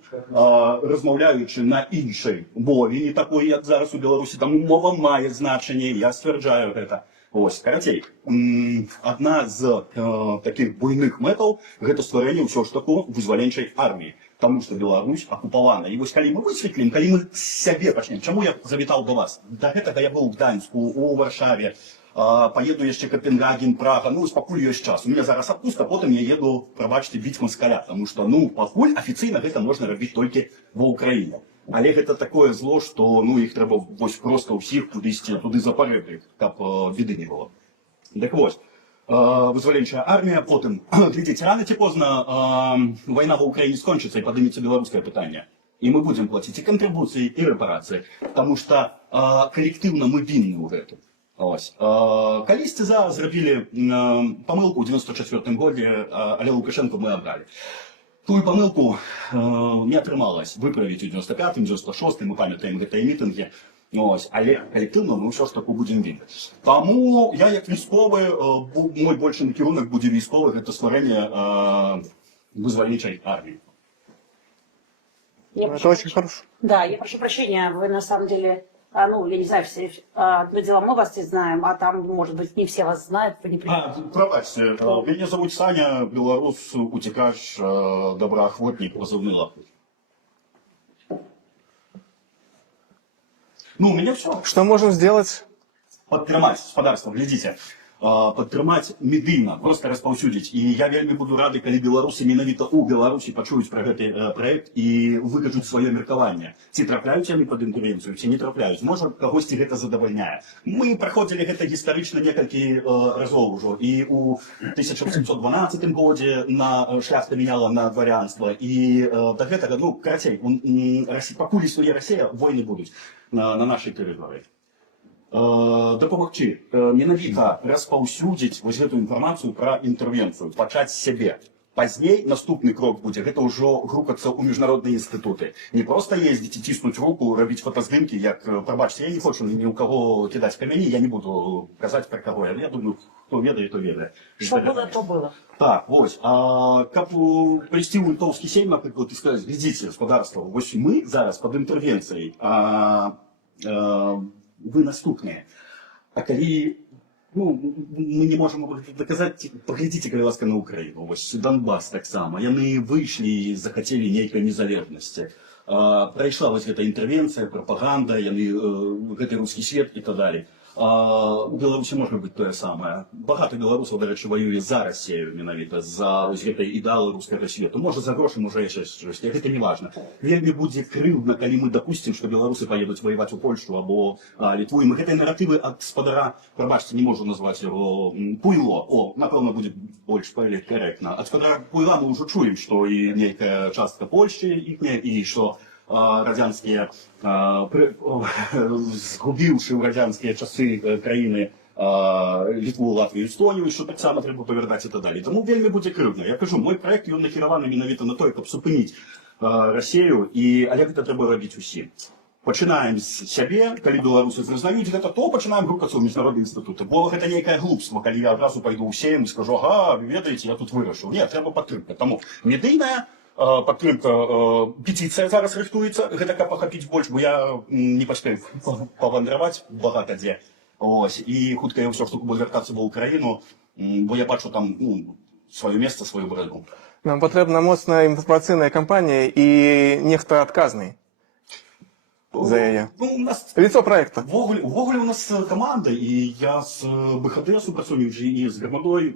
розмовляючи на іншій мові, не такої, як зараз у Білорусі, тому мова має значення, я стверджаю це. Ось, коротей, одна з таких буйних метаў – гэта стварэнне ўсё ж таку вызваленчай арміі. Таму што Беларусь акупавана. І вось калі мы высветлім, калі мы з сябе пачнем, чаму я завітаў до вас? Да гэтага я быў у Гданьску, у Варшаве, поеду яшчэ Копенгаген, Прага, ну, пакуль ёсць час. У меня зараз адпустка, потым я еду, прабачце, біць москаля, таму што, ну, пакуль афіцыйна гэта можна рабіць толькі ва Ўкраіне. Але гэта такое зло, што, ну, іх трэба вось проста ўсіх туды запарэбіць, каб беды не было. Так вось, вызваленчая армія, потым, глядзіце, рана ці позна вайна ва Ўкраіне скончыцца і падымецца беларускае пытанне. І мы будзем плаціць і кантрыбуцыі, і рэпарацыі, таму што калектыўна мы вінны ў гэтым. Ось. Калісьці зрабілі памылку ў 94 годзе, але Лукашенко мы абралі. Тую памылку не атрымалась выправіць у 95-м, 96-м, мы памятаем гэтыя мітынгі. Ось. Але калектыўна мы ўсё ж таку будзем ведаць. Таму я як військовы, мой большы накірунак будзе військовы, гэта стварэнне вызваленчай арміі. Это очень хорошо. Да, я прошу прощения, вы на самом деле, ну, я не знаю, все, одно дело, мы вас не знаем, а там, может быть, не все вас знают, вы не понимаете. Пробачьте, меня зовут Саня, белорус, утекач, доброохотник, позывный Лапуть. Ну, у меня все. Что можем сделать? Падтрымаць гаспадарства, глядзіце, падтрымаць медыйна, просто распаўсюдзіць. І я вельмі буду рады, калі беларусы менавіта ў Беларусі пачуюць пра гэты праект і выкажуць сваё меркаванне. Ці трапляюць яны пад інтэрвенцыю, ці не трапляюць. Можа, кагосьці гэта задавальняе. Мы праходзілі гэта гістарычна некалькі разоў ужо. І ў 1712 годзе шляхта мяняла на дварянства. І да гэтага, ну, карацей, пакуль існуе Расія, войны будуць на нашай тэрыторыі. Дапамагчы менавіта распаўсюдзіць вось гэту інфармацыю пра інтэрвенцыю, пачаць з сябе. Пазней наступны крок будзе, гэта ўжо грукацца ў міжнародныя інстытуты. Не проста ездзіць і ціснуць руку, рабіць фотаздымкі, як, прабачце, я не хочу ні ў каго кідаць камяні, я не буду казаць пра каго. Я думаю, хто ведае, то ведае. Что было, то было. Так, вось. Каб прыйсці ў літоўскі сейм, напрыклад, і сказаць, глядзіце, гаспадарства, вось мы зараз пад інтэрвенцыяй, вы наступныя. А калі мы не можам даказаць, паглядзіце, калі ласка, на Украіну. Вось Донбас таксама. Яны выйшлі і захацелі нейкай незалежнасці. Прайшла вось гэта інтэрвенцыя, прапаганда, яны гэты рускі свет і так далей. У Беларусі можа быць тое самае. Багата беларусаў, дарэчы, ваюе за Расію менавіта, за вось гэтай ідэалы рускага свету. Можа за грошы, можа яшчэ штось, гэта не важна. Вельмі будзе крыўдна, калі мы дапусцім, што беларусы паедуць ваяваць у Польшу або Літву. І мы гэтыя наратывы ад спадара, прабачце, не можу назваць яго, Пуйло, напэўна, будзе больш карэктна. Ад спадара Пуйла мы ўжо чуем, што і нейкая частка Польшчы іхняя, і што радянскія, згубіўшы ў радянскія часы краіны Літву, Латвію, Эстонію, що так само треба повертати і так далі. Тому вельмі будзе крыўдна. Я кажу, мой проект, ён накіраваны менавіта на той, каб супыніць Расію, але гэта трэба рабіць усім. Пачынаем з сябе, калі беларусы прызнаюць гэта, то пачынаем грукацца ў міжнародныя інстытуты. Бо гэта нейкае глупства, калі я адразу пайду ў сейм і скажу, ага, вы ведаеце, я тут вырашыў. Не, трэба падтрымка. Таму медыйная падтрымка, петыцыя зараз рыхтуецца, гэта каб ахапіць больш, бо я не паспею павандраваць багата дзе. І хутка я ўсё ж таки буду вяртацца ва ўкраіну, бо я бачу там сваё месца, сваю браду. Нам патрэбна моцная інфармацыйная кампанія і нехта адказны за яе. Лицо проекта. Увогуле у нас команда, і я з БХД супрацоўнічаю і з грамадой,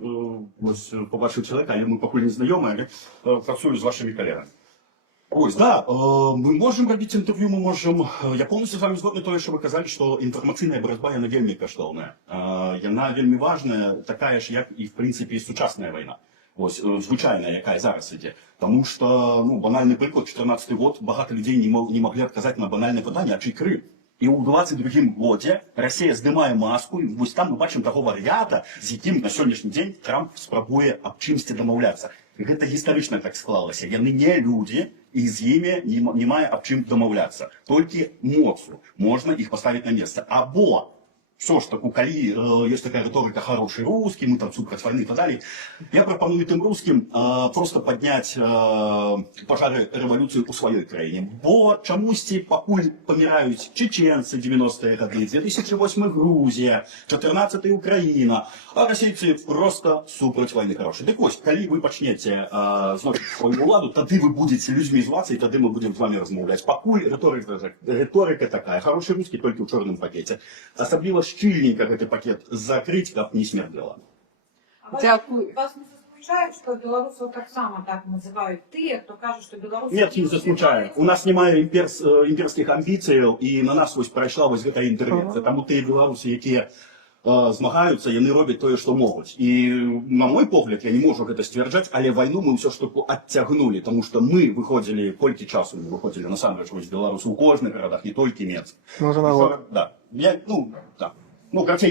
ось побачив чоловіка, але ми пакуль не знайомі, але працюю з вашими колегами. Ось, да, мы можем робить интервью, мы можем... Я полностью с вами згодны тое, що ви казали, що інфармаційна боротьба, яна вельмі каштоўная. Яна вельмі важная, такая ж, як і, в принципі, сучасная війна. Ось, звичайна, яка зараз іде. Тому що, банальний приклад, 14-й год, багато людей не могли відказати на банальне питання, а чий Крим? І у 22-м годі Росія здимає маску, і ось там ми бачимо того варіата, з яким на сьогоднішній день Трамп спробує об чимсь домовлятися. Гэта гістарычна так склалася. Яны не люди, і з імі немає об чим домовлятися. Тільки моцу можна їх поставити на місце. Або все ж таки, коли есть такая риторика «хороший русский», мы там супраць войны и так далее, я пропоную тем русским просто поднять пожары революции у своей краине. Бо чамусьці пакуль помирают чеченцы 90-е годы, 2008 Грузия, 14-й Украина, а российцы просто супраць войны хорошие. Так ось, коли вы пачнете зносить свою владу, тады вы будете людьми зваться, и тады мы будем с вами размовлять. Пакуль риторика такая, хороший русский только в черном пакете. Особливо щільненько этот пакет закрыть, как не смерділо. Дякую. Вас не засмучає, що білорусів так само так називають ті, хто каже, що білоруси... Нет, не засмучає. У нас немає імперських амбіцій, і на нас ось пройшла ось ця інтервенція. Тому ті білоруси, які змагаються, вони роблять те, що можуть. І, на мой погляд, я не можу гэта сцвярджаць, але войну мы все ж таки оттягнули, тому що ми виходили, колькі часу ми виходили, насамрэч, ось білоруси у кожних городах, не тільки Мінськ. Може на год. Да. Короче,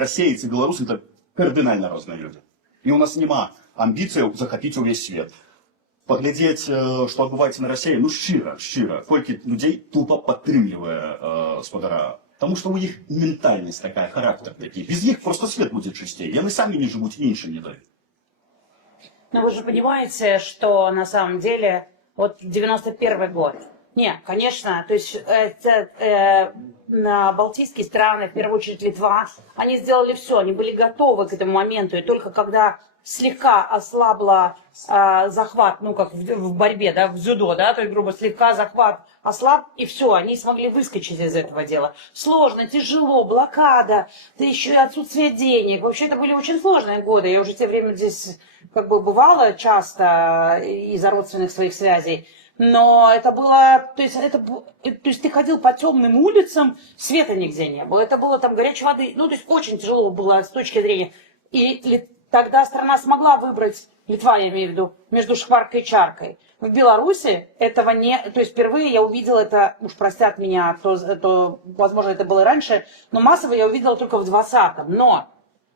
расейцы и белорусы это кардинально разные люди. И у нас нема амбіцій захопить увесь свет. Поглядеть, что отбывается на России, щиро, колькі людей тупо падтрымлівае спадара. Потому что у них ментальность такая, характер такой. Без них просто свет будет чистее. Они сами не живут, и іншим не дают. Но вы же понимаете, что на самом деле, вот 91 год, Не, конечно, то есть на балтийские страны, в первую очередь Литва, они сделали все, они были готовы к этому моменту, и только когда слегка ослабла захват, ну как в борьбе, да, в дзюдо, да, то есть, грубо, слегка захват ослаб, и все, они смогли выскочить из этого дела. Сложно, тяжело, блокада, да еще и отсутствие денег. Вообще, это были очень сложные годы. Я уже в те время здесь как бы бывала часто из-за родственных своих связей. Но это было, то есть ты ходил по темным улицам, света нигде не было. Это было там горячей воды, ну то есть очень тяжело было с точки зрения. И тогда страна смогла выбрать, Литва, я имею в виду, между шкваркой и чаркой. В Беларуси этого не... То есть впервые я увидела это, уж простят меня, то возможно, это было и раньше, но массово я увидела только в 20-м. Но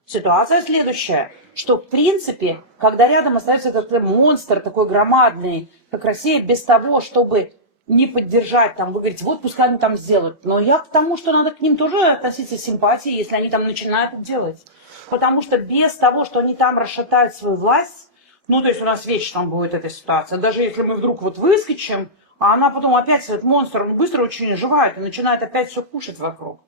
ситуация следующая, что в принципе, когда рядом остается этот монстр такой громадный, как Россия, без того, чтобы не поддержать, там, вы говорите, вот пускай они там сделают. Но я к тому, что надо к ним тоже относиться с симпатией, если они там начинают это делать. Потому что без того, что они там расшатают свою власть, ну, то есть у нас вечно там будет эта ситуация. Даже если мы вдруг вот выскочим, а она потом опять, этот монстр, он быстро очень оживает и начинает опять все кушать вокруг.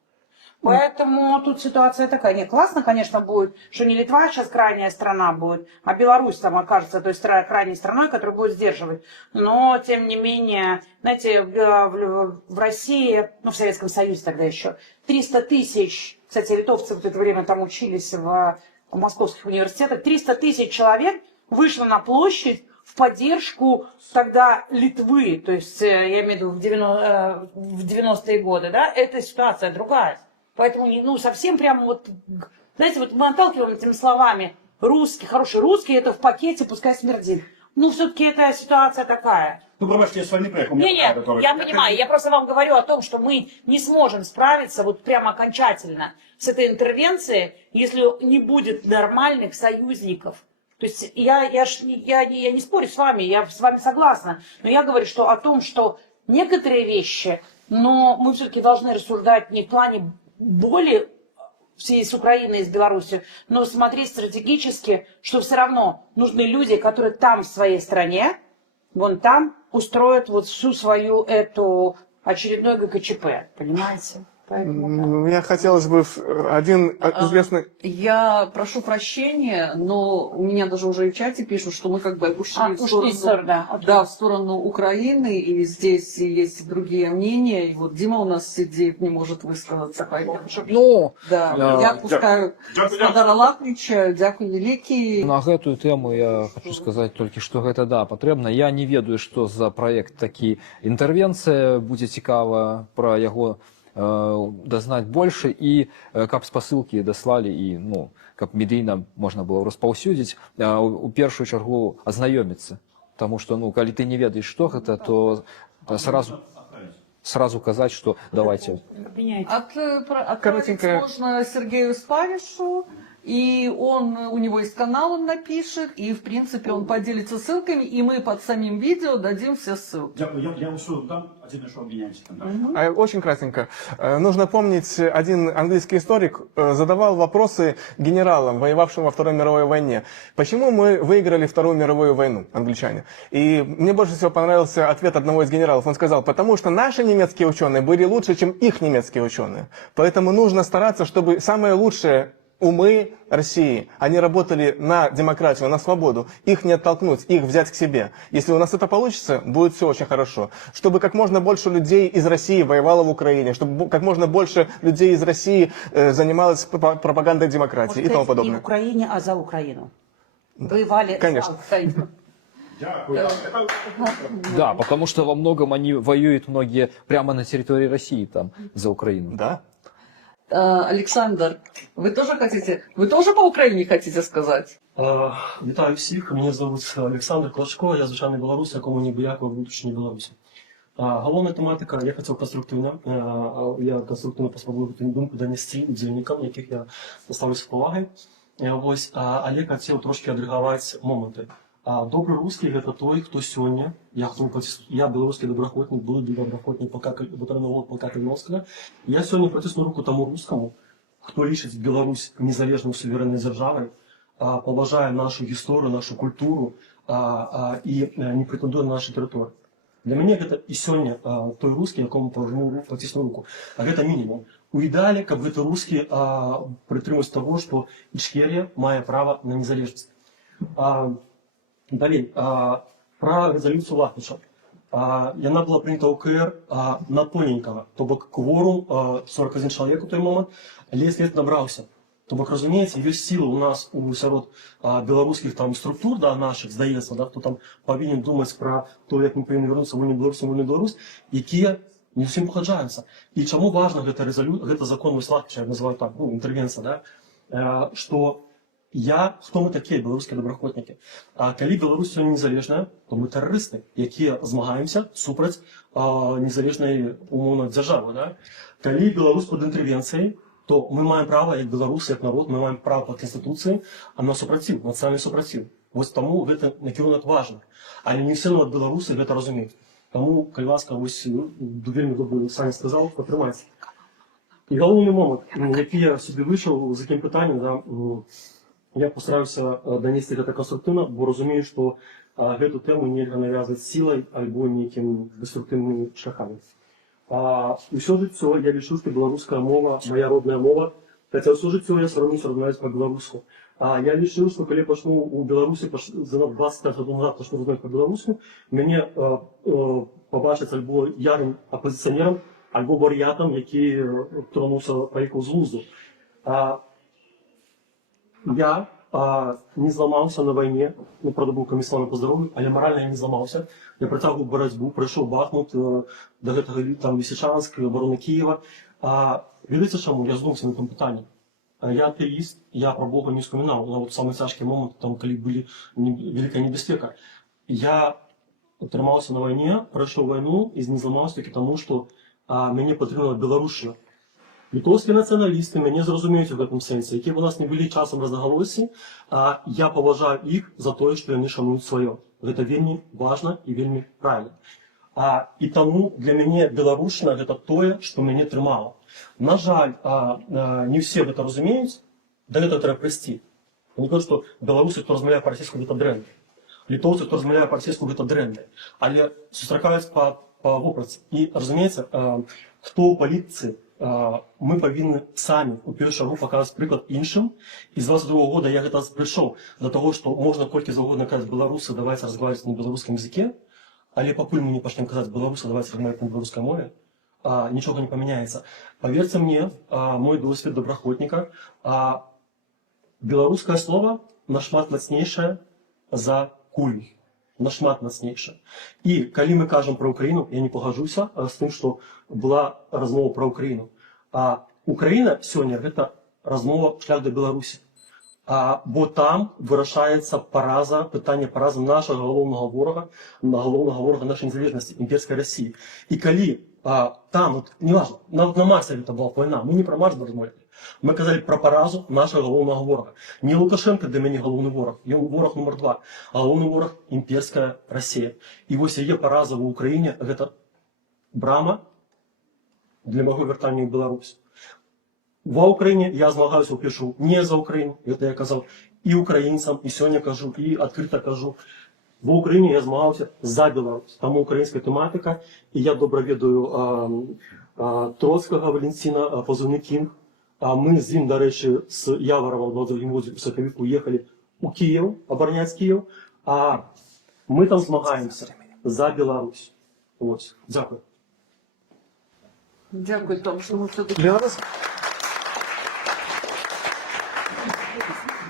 Поэтому тут ситуация такая. Нет, классно, конечно, будет, что не Литва сейчас крайняя страна будет, а Беларусь там окажется той крайней страной, которая будет сдерживать. Но, тем не менее, знаете, в России, ну, в Советском Союзе тогда еще, 300 тысяч, кстати, литовцы в это время там учились в московских университетах, 300 тысяч человек вышло на площадь в поддержку тогда Литвы, то есть, я имею в виду, в 90-е годы, да, эта ситуация другая. Поэтому, ну, совсем прямо вот, знаете, вот мы отталкиваем этими словами русский, хороший русский, это в пакете, пускай смердит. Ну, все-таки эта ситуация такая. Ну, пробачьте, я с вами не проехал. Нет, я понимаю, я просто вам говорю о том, что мы не сможем справиться вот прямо окончательно с этой интервенцией, если не будет нормальных союзников. То есть я не спорю с вами, я с вами согласна, но я говорю, что о том, что некоторые вещи, но мы все-таки должны рассуждать не в плане боли в связи с Украиной и с Беларусью, но смотреть стратегически, что все равно нужны люди, которые там в своей стране, вон там, устроят вот всю свою эту очередной ГКЧП, понимаете? Поэтому, Я хотелось бы один известный... Я прошу прощения, но у меня даже уже и в чате пишут, что мы как бы ушли в сторону, в сторону Украины, и здесь есть другие мнения. И вот Дима у нас сидит, не может высказаться. Поэтому, Ну, да, я пускаю Спадара Лахнича, дякую великий. на гэтую тему я хочу сказать только, что гэта да патрэбна. Я не ведаю, что за проект такі інтэрвенцыя, будзе цікава про яго дазнаць больше, і каб спасылкі даслалі, і ну каб медыйна можна было распаўсюдзіць, у першую чаргу азнаёміцца, потому что ну калі ты не ведаеш што гэта, то сразу казаць, что давайте. Отправить можно Сергею Спаришу, и у него есть канал, он напишет, и в принципе он поделится ссылками, и мы под самим видео дадим все ссылки. Я все дам, один что объединяйте. Очень кратенько. Нужно помнить, один английский историк задавал вопросы генералам, воевавшим во Второй мировой войне. Почему мы выиграли Вторую мировую войну, англичане? И мне больше всего понравился ответ одного из генералов. Он сказал, потому что наши немецкие ученые были лучше, чем их немецкие ученые. Поэтому нужно стараться, чтобы самые лучшие умы России, они работали на демократию, на свободу, их не оттолкнуть, их взять к себе. Если у нас это получится, будет все очень хорошо. Чтобы как можно больше людей из России воевало в Украине, чтобы как можно больше людей из России занималось пропагандой демократии и тому подобное. Не в Украине, а за Украину. Воевали Конечно. за Украину. Да, потому что во многом они воюют многие прямо на территории России там за Украину. Да. Александр, вы тоже по Украине хотите сказать? Вітаю всіх, мене звуть Олександр Клашко, я звичайний білорус, якому ніяк в будущій Білорусі. Головна тематика, я хотів конструктивно, я конструктивно поставив думку донести удзельникам, яких я ставлюся з поваги. Ось, але хотів трошки адрегувати моменти. Добрый русский – это той, кто сегодня, я белорусский доброохотник, был доброохотник ветеранного полка Калиновского. Я сегодня протисну руку тому русскому, кто лишит Беларусь незалежной суверенной державой, поважая нашу историю, нашу культуру и не претендуя на нашу территорию. Для мяне гэта і сёння той рускі, якому пацісну руку. А гэта мінімум. У ідэале, каб гэты рускі прытрымаць таго, што Ічкерія мае права на незалежнасць. Далей, пра рэзалюцыю Лахніча. Яна была прынята ў КР на тоненькага, то бок кворум 41 чалавек у той момант, ледзь набраўся. То бок, разумееце, ёсць сілы у нас сярод беларускіх там структур, да, нашых, здаецца, да, хто там павінен думаць пра то, як мы павінны вярнуцца вольны Беларусь, якія не зусім пагаджаюцца. І чаму важна гэта закон Лахніча, я называю так, інтэрвенцыя, да, што хто мы такія беларускія добраахвотнікі? Калі Беларусь сёння незалежная, то мы тэрарысты, якія змагаемся супраць незалежнай умоўна дзяржавы. Да? Калі Беларусь пад інтэрвенцыяй, то мы маем права, як беларусы, як народ, мы маем права па Канстытуцыі, на супраціў, нацыянальны супраціў. Вось таму гэта накірунак важны. Але не ўсе нават беларусы гэта разумеюць. Таму, калі ласка, вось вельмі добра самі сказаў, патрымайце. І галоўны момант, які я собі вышаў з якім пытаннем, да, я постараюся донести гэта конструктивно, бо разумею, што гэту тему нельга навязаць сілай альбо нейкім деструктыўнымі шляхамі. Усё жыццё я лічу, што беларуская мова моя родная мова, хаця ўсё жыццё я саромлюся размаўляць па-беларуску. Я лічу, што калі пачну у Беларусі за 25 гадоў назад пачну размаўляць па-беларуску, мяне пабачаць альбо ярым апазіцыянерам, альбо вар'ятам, які тронуўся праекаў з глузду. Я не зламаўся на вайне, правда, быў камісарам па здароўю, але маральна я не зламаўся. Я працягваў барацьбу, прайшоў Бахмут, да гэтага там Лісічанск, абароны Кіева. Ведаеце чаму? Я задумаўся на тым пытанні. Я атэіст, я пра Бога не успамінаў, нават самы цяжкі момант, там, калі былі вялікая небяспека. Я атрымаўся на вайне, прайшоў вайну і не зламаўся толькі таму, што мяне падтрымала беларушчына. Літоўскія нацыяналісты мяне зразумеюць у гэтым сэнсе, якія б у нас не былі часам разнагалоссі, я паважаю іх за тое, што яны шануюць сваё. Гэта вельмі важна і вельмі правільна. І таму для мяне беларушчына гэта тое, што мяне трымала. На жаль, не ўсе гэта разумеюць, да гэта трэба прыйсці. Не кажу, што беларусы, хто размаўляе па-расійску, гэта дрэнны. Літоўцы, хто размаўляе па-расійску, гэта дрэнны. Але сустракаюць па вопратцы. І, разумееце, хто ў палітыцы, мы павінны самі у першую чаргу паказаць прыклад іншым. І з 22-го года я гэта прыйшоў да таго, што можна колькі заўгодна казаць беларусы, давайце разговариваць на беларускім языке, але пакуль мы не пачнем казаць беларусы, давайце размаўляць на беларускай мове, нічога не памяняецца. Паверце мне, мой досвед добраахвотніка, беларускае слова нашмат мацнейшае за куль. Нашмат мацнейшае. І калі мы кажам пра Украіну, я не пагажуся з тым, што была размова пра Украіну. Украіна сёння гэта размова шлях да Беларусі. Бо там вырашаецца параза, пытанне паразы нашага галоўнага ворага нашай незалежнасці, імперскай Расіі. І калі там, неважна, нават на Марсе гэта была вайна, мы не пра Марс размовлялі. Мы казалі пра паразу нашага галоўнага ворага. Не Лукашенко для мяне галоўны вораг, ён вораг нумар 2, а галоўны вораг імперская Расія. І вось яе параза ва Ўкраіне гэта брама для майго вяртання ў Беларусь. Ва Ўкраіне я змагаюся ўпершу не за Ўкраіну, гэта я казаў і украінцам, і сёння кажу, і адкрыта кажу. Ва Ўкраіне я змагаўся за Беларусь. Таму украінская тэматыка, і я добра ведаю Троцкага Валентина, пазыўны Кінг. Мы з ім, дарэчы, з Яворова ў 22 годзе у сакавіку ехалі ў Кіеў, абараняць Кіеў, а мы там змагаемся за Беларусь. Ось, дзякую. Дякую, Том, что мы все-таки...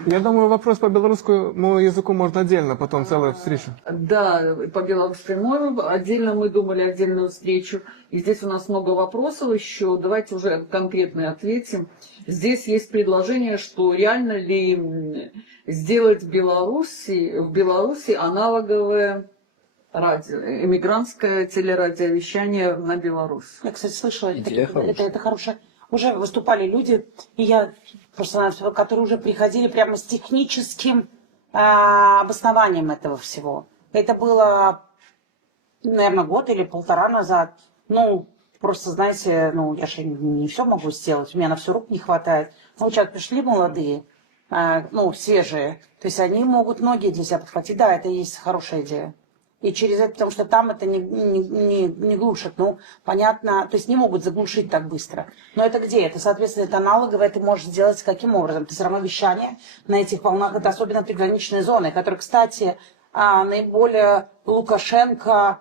Я думаю, вопрос по белорусскому языку можно отдельно, потом целую встречу. Да, по белорусской мове отдельно мы думали отдельную встречу. И здесь у нас много вопросов еще. Давайте уже конкретно ответим. Здесь есть предложение, что реально ли сделать в Беларуси аналоговое эмигрантское телерадиовещание на Беларусь. Я, кстати, слышала, это хорошее. Уже выступали люди, и я просто, которые уже приходили прямо с техническим обоснованием этого всего. Это было, наверное, год или полтора назад. Ну, просто, знаете, ну, я же не все могу сделать, у меня на все рук не хватает. Ну, сейчас пришли молодые, ну, свежие, то есть они могут многие для себя подхватить. Да, это и есть хорошая идея. И через это, потому что там это не глушат. Ну, понятно, то есть не могут заглушить так быстро. Но это где? Это, соответственно, это аналоговое, ты можешь сделать каким образом? Ты все равно вещание на этих волнах, это особенно приграничные зоны, которые, кстати, наиболее Лукашенко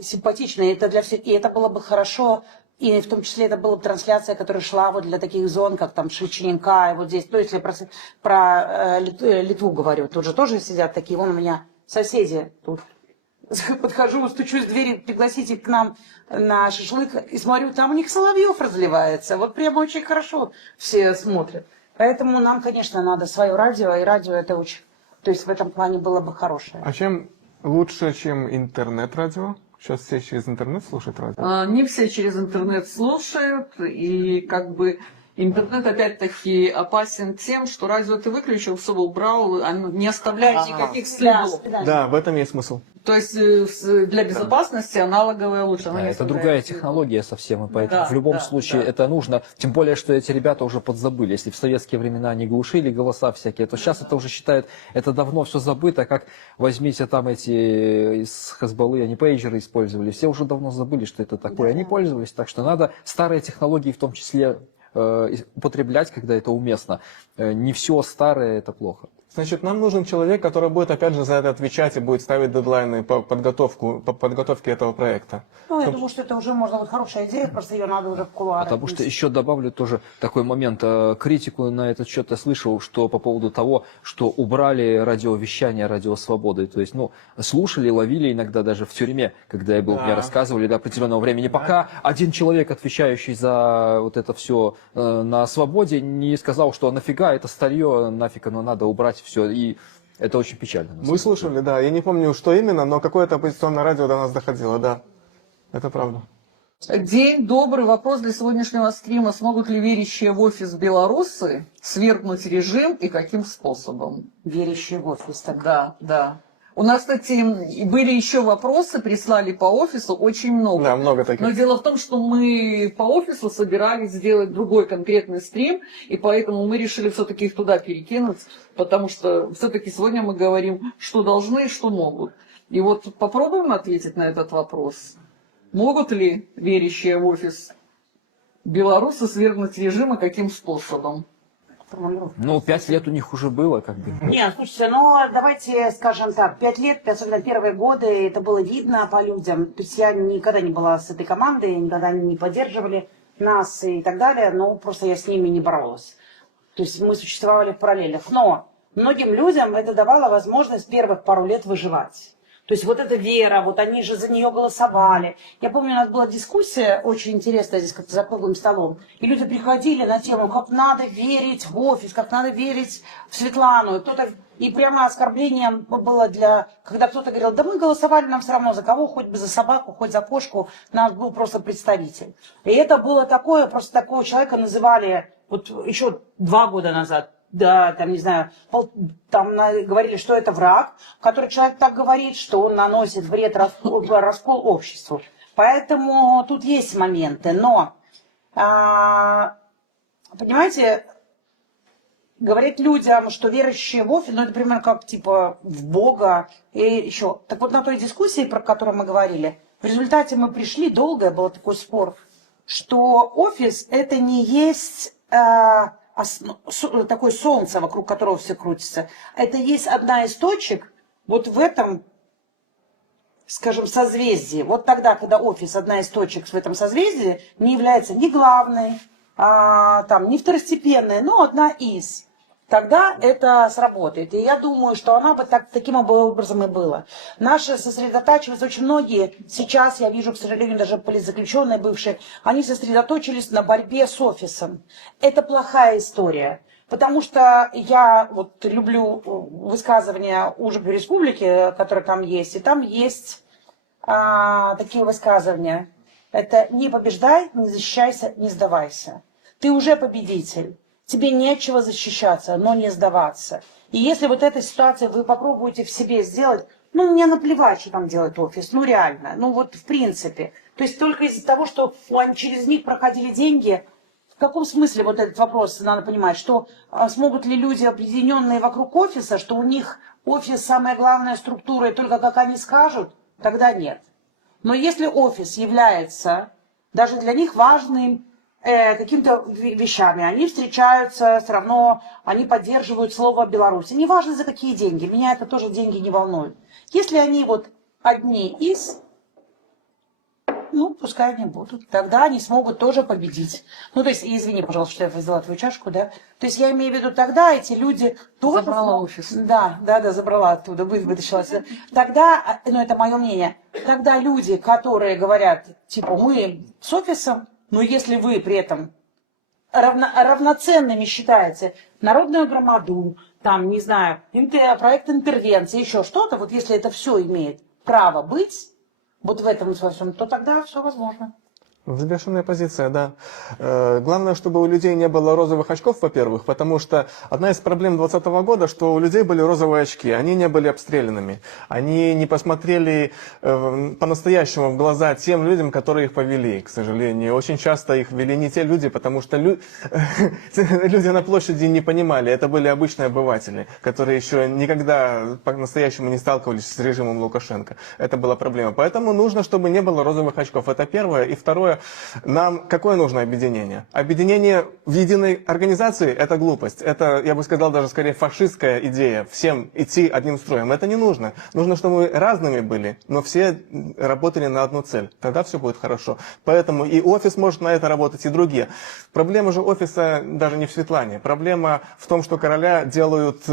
симпатичные. Это для всех, и это было бы хорошо. И в том числе это была бы трансляция, которая шла вот для таких зон, как там Шевчененка, и вот здесь. То есть я про Литву говорю. Тут же тоже сидят такие, вон у меня соседи тут. Подхожу, стучусь в двери, пригласите к нам на шашлык, и смотрю, там у них Соловьев разливается. Вот прямо очень хорошо все смотрят. Поэтому нам, конечно, надо свое радио, и радио это очень... То есть в этом плане было бы хорошее. А чем лучше, чем интернет-радио? Сейчас все через интернет слушают радио? Не все через интернет слушают, и как бы интернет опять-таки опасен тем, что радио ты выключил, все убрал, оно не оставляет никаких следов. Да, в этом есть смысл. То есть для безопасности аналоговая лучше. Она Да, не это оставляет другая следов. технология совсем, и поэтому Да, в любом да, случае да. это нужно. Тем более, что эти ребята уже подзабыли. Если в советские времена они глушили голоса всякие, то сейчас это уже считают, это давно все забыто. Как возьмите там эти из Хазбаллы, они пейджеры использовали. Все уже давно забыли, что это такое. Они пользовались, так что надо старые технологии в том числе употреблять, когда это уместно. Не все старое это плохо. Значит, нам нужен человек, который будет, опять же, за это отвечать и будет ставить дедлайны по подготовке этого проекта. Ну, я думаю, что это уже можно, вот хорошая идея, просто ее надо уже в кулуарах. Потому что еще добавлю тоже такой момент. Критику на этот счет я слышал, что по поводу того, что убрали радиовещание Радио Свободы. То есть, ну, слушали, ловили иногда даже в тюрьме, когда я был, Да. мне рассказывали до определенного времени. Пока один человек, отвечающий за вот это все на свободе, не сказал, что нафига это старье, нафиг оно надо убрать все. И это очень печально. на самом Мы деле. слушали, да. Я не помню, что именно, но какое-то оппозиционное радио до нас доходило, да. Это правда. День добрый. Вопрос для сегодняшнего стрима. Смогут ли верящие в офис белорусы свергнуть режим и каким способом? Верящие в офис тогда. Да. У нас, кстати, были еще вопросы, прислали по офису очень много. Да, много таких. Но дело в том, что мы по офису собирались сделать другой конкретный стрим, и поэтому мы решили все-таки их туда перекинуть, потому что все-таки сегодня мы говорим, что должны и что могут. И вот попробуем ответить на этот вопрос. Могут ли верящие в офис белорусы свергнуть режим и каким способом? Ну, 5 лет у них уже было, как бы. Нет, слушайте, ну давайте скажем так, 5 лет, особенно первые годы, это было видно по людям. То есть я никогда не была с этой командой, никогда не поддерживали нас и так далее, но просто я с ними не боролась. То есть мы существовали в параллелях. Но многим людям это давало возможность первых пару лет выживать. То есть вот эта вера, вот они же за нее голосовали. Я помню, у нас была дискуссия очень интересная здесь как-то за круглым столом. И люди приходили на тему, как надо верить в офис, как надо верить в Светлану. И прямо оскорблением было когда кто-то говорил, да мы голосовали, нам все равно за кого, хоть бы за собаку, хоть за кошку, нас был просто представитель. И это было такое, просто такого человека называли вот еще 2 года назад. Да, там, не знаю, там говорили, что это враг, который человек так говорит, что он наносит вред, раскол обществу. Поэтому тут есть моменты, но, понимаете, говорить людям, что верующие в офис, ну, это примерно как, типа, в Бога и еще. Так вот, на той дискуссии, про которую мы говорили, в результате мы пришли, долго был такой спор, что офис это не есть... такое солнце, вокруг которого все крутится. Это есть одна из точек вот в этом, скажем, созвездии. Вот тогда, когда офис, одна из точек в этом созвездии, не является ни главной, ни второстепенной, но одна из. Тогда это сработает. И я думаю, что она бы таким образом и была. Наши сосредотачиваются, очень многие, сейчас я вижу, к сожалению, даже политзаключенные бывшие, они сосредоточились на борьбе с офисом. Это плохая история. Потому что я вот люблю высказывания Ужской республики, которые там есть, и там есть такие высказывания. Это не побеждай, не защищайся, не сдавайся. Ты уже победитель. Тебе нечего защищаться, но не сдаваться. И если вот этой ситуации вы попробуете в себе сделать, ну, мне наплевать, что там делает офис, ну, реально, ну, вот в принципе. То есть только из-за того, что через них проходили деньги, в каком смысле вот этот вопрос надо понимать, что смогут ли люди, объединенные вокруг офиса, что у них офис самая главная структура, и только как они скажут, тогда нет. Но если офис является даже для них важным какими-то вещами, они встречаются, все равно они поддерживают слово Беларуси. Неважно за какие деньги, меня это тоже деньги не волнуют. Если они вот одни из, ну, пускай они будут. Тогда они смогут тоже победить. Ну, то есть, извини, пожалуйста, что я взяла твою чашку, да. То есть, я имею в виду, тогда эти люди тоже... Забрала офис. Да, забрала оттуда, вытащила. Тогда, ну, это мое мнение, тогда люди, которые говорят, типа, мы с офисом, но если вы при этом равноценными считаете народную громаду, там, не знаю, проект интервенции, еще что-то, вот если это все имеет право быть, вот в этом во всем, то тогда все возможно. Взвешенная позиция, да. Главное, чтобы у людей не было розовых очков, во-первых, потому что одна из проблем 2020 года, что у людей были розовые очки, они не были обстрелянными, они не посмотрели по-настоящему в глаза тем людям, которые их повели, к сожалению. Очень часто их вели не те люди, потому что люди на площади не понимали, это были обычные обыватели, которые еще никогда по-настоящему не сталкивались с режимом Лукашенко. Это была проблема. Поэтому нужно, чтобы не было розовых очков. Это первое. И второе, нам какое нужно объединение? Объединение в единой организации – это глупость. Это, я бы сказал, даже скорее фашистская идея. Всем идти одним строем. Это не нужно. Нужно, чтобы мы разными были, но все работали на одну цель. Тогда все будет хорошо. Поэтому и офис может на это работать, и другие. Проблема же офиса даже не в Светлане. Проблема в том, что короля делает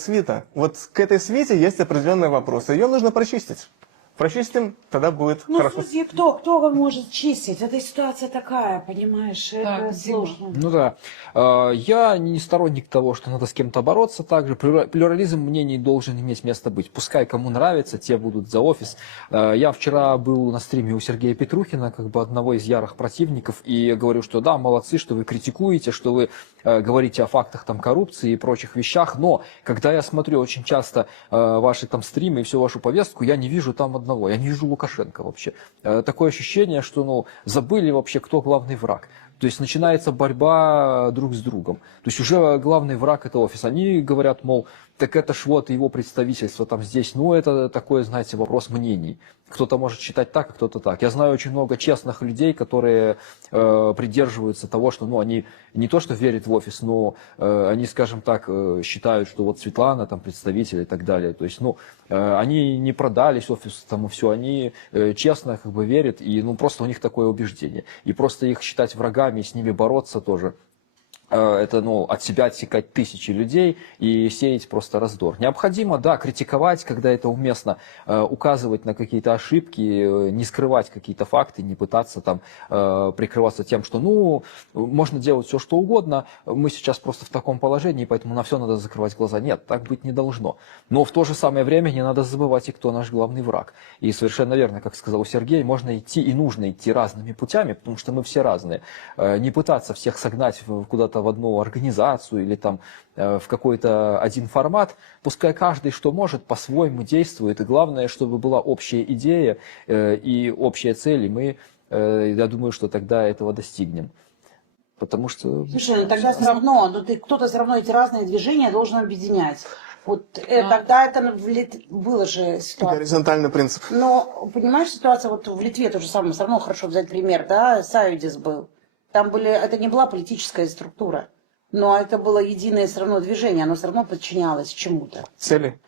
свита. Вот к этой свите есть определенные вопросы. Ее нужно прочистить. Прочистим, тогда будет Ну, хорошо. судьи, кто вам может чистить? Эта ситуация такая, понимаешь, Так, это Дима. сложно. Ну да, я не сторонник того, что надо с кем-то бороться. Также плюрализм мнений должен иметь место быть. Пускай кому нравится, те будут за офис. Я вчера был на стриме у Сергея Петрухина, как бы одного из ярых противников, и говорю, что да, молодцы, что вы критикуете, что вы говорите о фактах там коррупции и прочих вещах, но когда я смотрю очень часто ваши там стримы и всю вашу повестку, я не вижу там одного, я не вижу Лукашенко вообще. Такое ощущение, что ну забыли вообще, кто главный враг. То есть начинается борьба друг с другом. То есть уже главный враг это офис. Они говорят, мол, так это ж вот его представительство там здесь. Ну это такой, знаете, вопрос мнений. Кто-то может считать так, а кто-то так. Я знаю очень много честных людей, которые придерживаются того, что ну, они не то что верят в офис, но они, скажем так, считают, что вот Светлана там представитель и так далее. То есть, ну, они не продались офису там и все, они честно как бы верят, и ну просто у них такое убеждение. И просто их считать врагами и с ними бороться тоже. Это, ну, от себя отсекать тысячи людей и сеять просто раздор. Необходимо, да, критиковать, когда это уместно, указывать на какие-то ошибки, не скрывать какие-то факты, не пытаться там прикрываться тем, что, ну, можно делать все, что угодно, мы сейчас просто в таком положении, поэтому на все надо закрывать глаза. Нет, так быть не должно. Но в то же самое время не надо забывать и кто наш главный враг. И совершенно верно, как сказал Сергей, можно идти и нужно идти разными путями, потому что мы все разные. Не пытаться всех согнать куда-то в одну организацию или там в какой-то один формат, пускай каждый что может по-своему действует, и главное, чтобы была общая идея и общая цель, и мы, я думаю, что тогда этого достигнем. Потому что... Слушай, ну тогда все равно, кто-то все равно эти разные движения должен объединять. Вот тогда это было же ситуация. Горизонтальный принцип. Но, понимаешь, ситуация вот в Литве то же самое, все равно хорошо взять пример, да, Саюдис был. Там это не была политическая структура, но это было единое все равно движение, оно все равно подчинялось чему-то. Цели.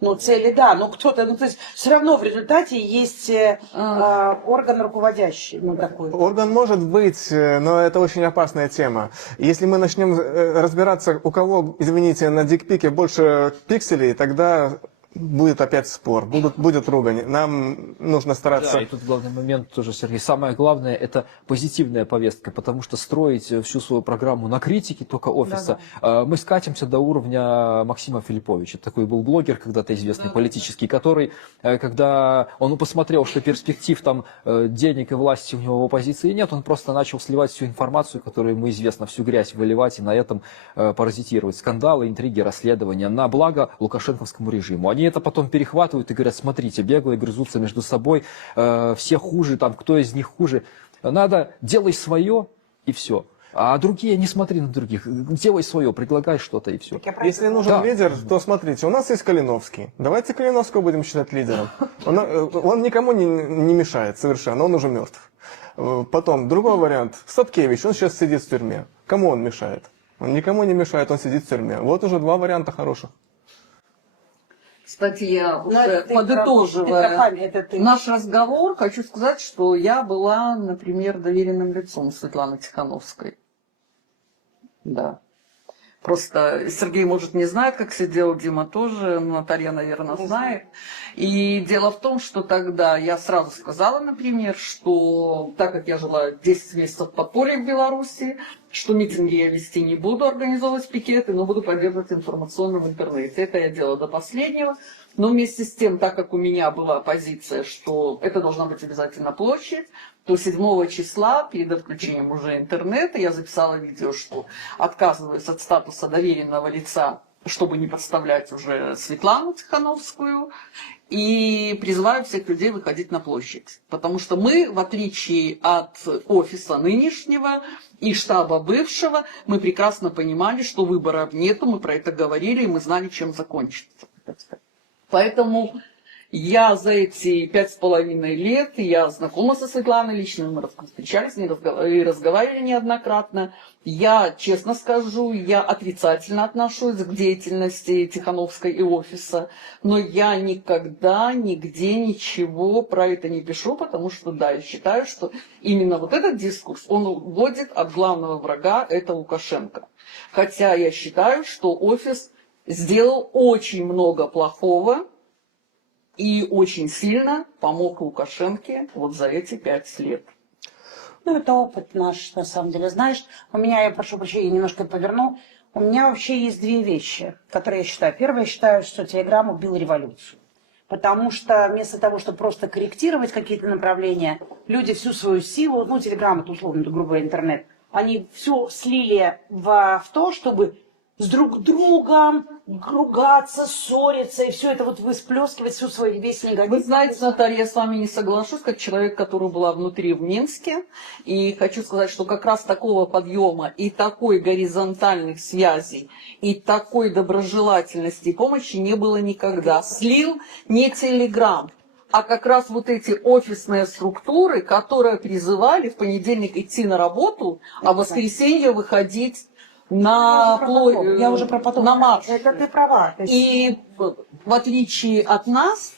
Ну, цели, да, но кто-то, ну, то есть все равно в результате есть орган руководящий, ну, такой. Орган может быть, но это очень опасная тема. Если мы начнем разбираться, у кого, извините, на дикпике больше пикселей, тогда будет опять спор, будет ругань. Нам нужно стараться... Да, и тут главный момент тоже, Сергей. Самое главное – это позитивная повестка, потому что строить всю свою программу на критике только офиса, мы скатимся до уровня Максима Филипповича. Такой был блогер когда-то известный, политический, который, когда он посмотрел, что перспектив там денег и власти у него в оппозиции нет, он просто начал сливать всю информацию, которую ему известно, всю грязь выливать и на этом паразитировать. Скандалы, интриги, расследования на благо лукашенковскому режиму. Они это потом перехватывают и говорят, смотрите, беглые грызутся между собой, все хуже, там, кто из них хуже. Надо, делай свое, и все. А другие, не смотри на других. Делай свое, предлагай что-то и все. Так я правильно Если нужен Да. лидер, то смотрите, у нас есть Калиновский. Давайте Калиновского будем считать лидером. Он никому не мешает совершенно, он уже мертв. Потом, другой вариант. Статкевич, он сейчас сидит в тюрьме. Кому он мешает? Он никому не мешает, он сидит в тюрьме. Вот уже два варианта хороших. Кстати, я Ну, уже это ты подытоживая про память, это ты. наш разговор, хочу сказать, что я была, например, доверенным лицом Светланы Тихановской. Да. Просто Сергей, может, не знает, как сидел, Дима тоже, Наталья, наверное, знает. И дело в том, что тогда я сразу сказала, например, что так как я жила 10 месяцев в подполье в Беларуси, что митинги я вести не буду, организовывать пикеты, но буду поддерживать информационно в интернете. Это я делала до последнего. Но вместе с тем, так как у меня была позиция, что это должна быть обязательно площадь, то 7 числа, перед отключением уже интернета, я записала видео, что отказываюсь от статуса доверенного лица, чтобы не подставлять уже Светлану Тихановскую, и призываю всех людей выходить на площадь. Потому что мы, в отличие от офиса нынешнего и штаба бывшего, мы прекрасно понимали, что выборов нету, мы про это говорили, и мы знали, чем закончится. Поэтому я за эти 5,5 лет, я знакома со Светланой лично, мы встречались и разговаривали неоднократно. Я, честно скажу, я отрицательно отношусь к деятельности Тихановской и офиса, но я никогда, нигде ничего про это не пишу, потому что, да, я считаю, что именно вот этот дискурс, он уводит от главного врага, это Лукашенко. Хотя я считаю, что офис сделал очень много плохого и очень сильно помог Лукашенке вот за эти 5 лет. Ну, это опыт наш, на самом деле. Знаешь, у меня, я прошу прощения, немножко поверну, у меня вообще есть две вещи, которые я считаю. Первое, я считаю, что Телеграм убил революцию. Потому что вместо того, чтобы просто корректировать какие-то направления, люди всю свою силу, ну, Телеграм, это условно, это грубо интернет, они все слили в то, чтобы с друг другом ругаться, ссориться, и все это вот высплескивать всю свою весь негатив. Вы знаете, Наталья, я с вами не соглашусь, как человек, который была внутри в Минске. И хочу сказать, что как раз такого подъема и такой горизонтальных связей, и такой доброжелательности и помощи не было никогда. Слил не Телеграм, а как раз вот эти офисные структуры, которые призывали в понедельник идти на работу, а в воскресенье выходить на Я уже про потом. на марш. Это ты права. И в отличие от нас,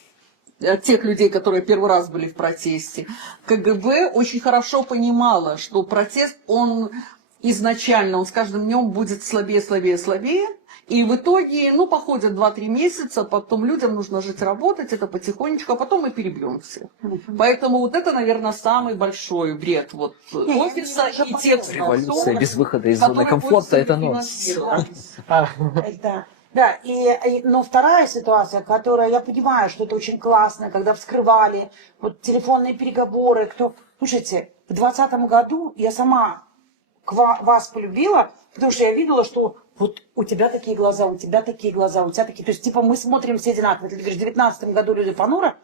от тех людей, которые первый раз были в протесте, КГБ очень хорошо понимала, что протест, он изначально, он с каждым днем будет слабее, слабее, слабее. И в итоге, ну, походят 2-3 месяца, потом людям нужно жить, работать, это потихонечку, а потом мы перебьем всех. Поэтому вот это, наверное, самый большой вред вот офиса и тех Революция без выхода из зоны комфорта – это нонсенс. Да, но вторая ситуация, которая, я понимаю, что это очень классно, когда вскрывали вот телефонные переговоры, Слушайте, в 2020 году я сама вас полюбила, потому что я видела, что вот у тебя такие глаза, у тебя такие глаза, у тебя такие... То есть, типа, мы смотрим все одинаково. Ты говоришь, в 2019 году люди понуро,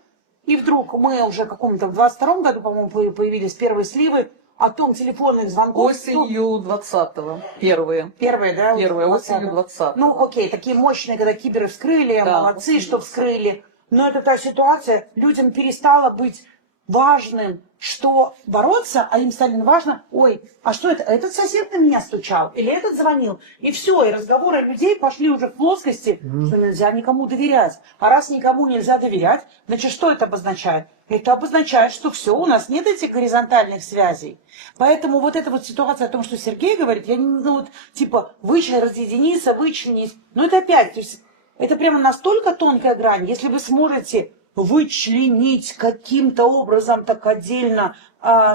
и вдруг мы уже в каком-то, в 2022 году, по-моему, появились первые сливы о том телефонных звонков. Осенью 20-го. Первые. Первые, да? Первые, осенью 20-го. Ну, окей, такие мощные, когда киберы вскрыли, Да, молодцы, что вскрыли. Но это та ситуация, людям перестало быть важным, что бороться, а им стало важно, ой, а что это? Этот сосед на меня стучал, или этот звонил. И все, и разговоры людей пошли уже в плоскости, что нельзя никому доверять. А раз никому нельзя доверять, значит, что это обозначает? Это обозначает, что все, у нас нет этих горизонтальных связей. Поэтому вот эта вот ситуация о том, что Сергей говорит, я не, ну вот, типа, разъединиться, вычленить, ну это опять, то есть, это прямо настолько тонкая грань, если вы сможете вычленить каким-то образом так отдельно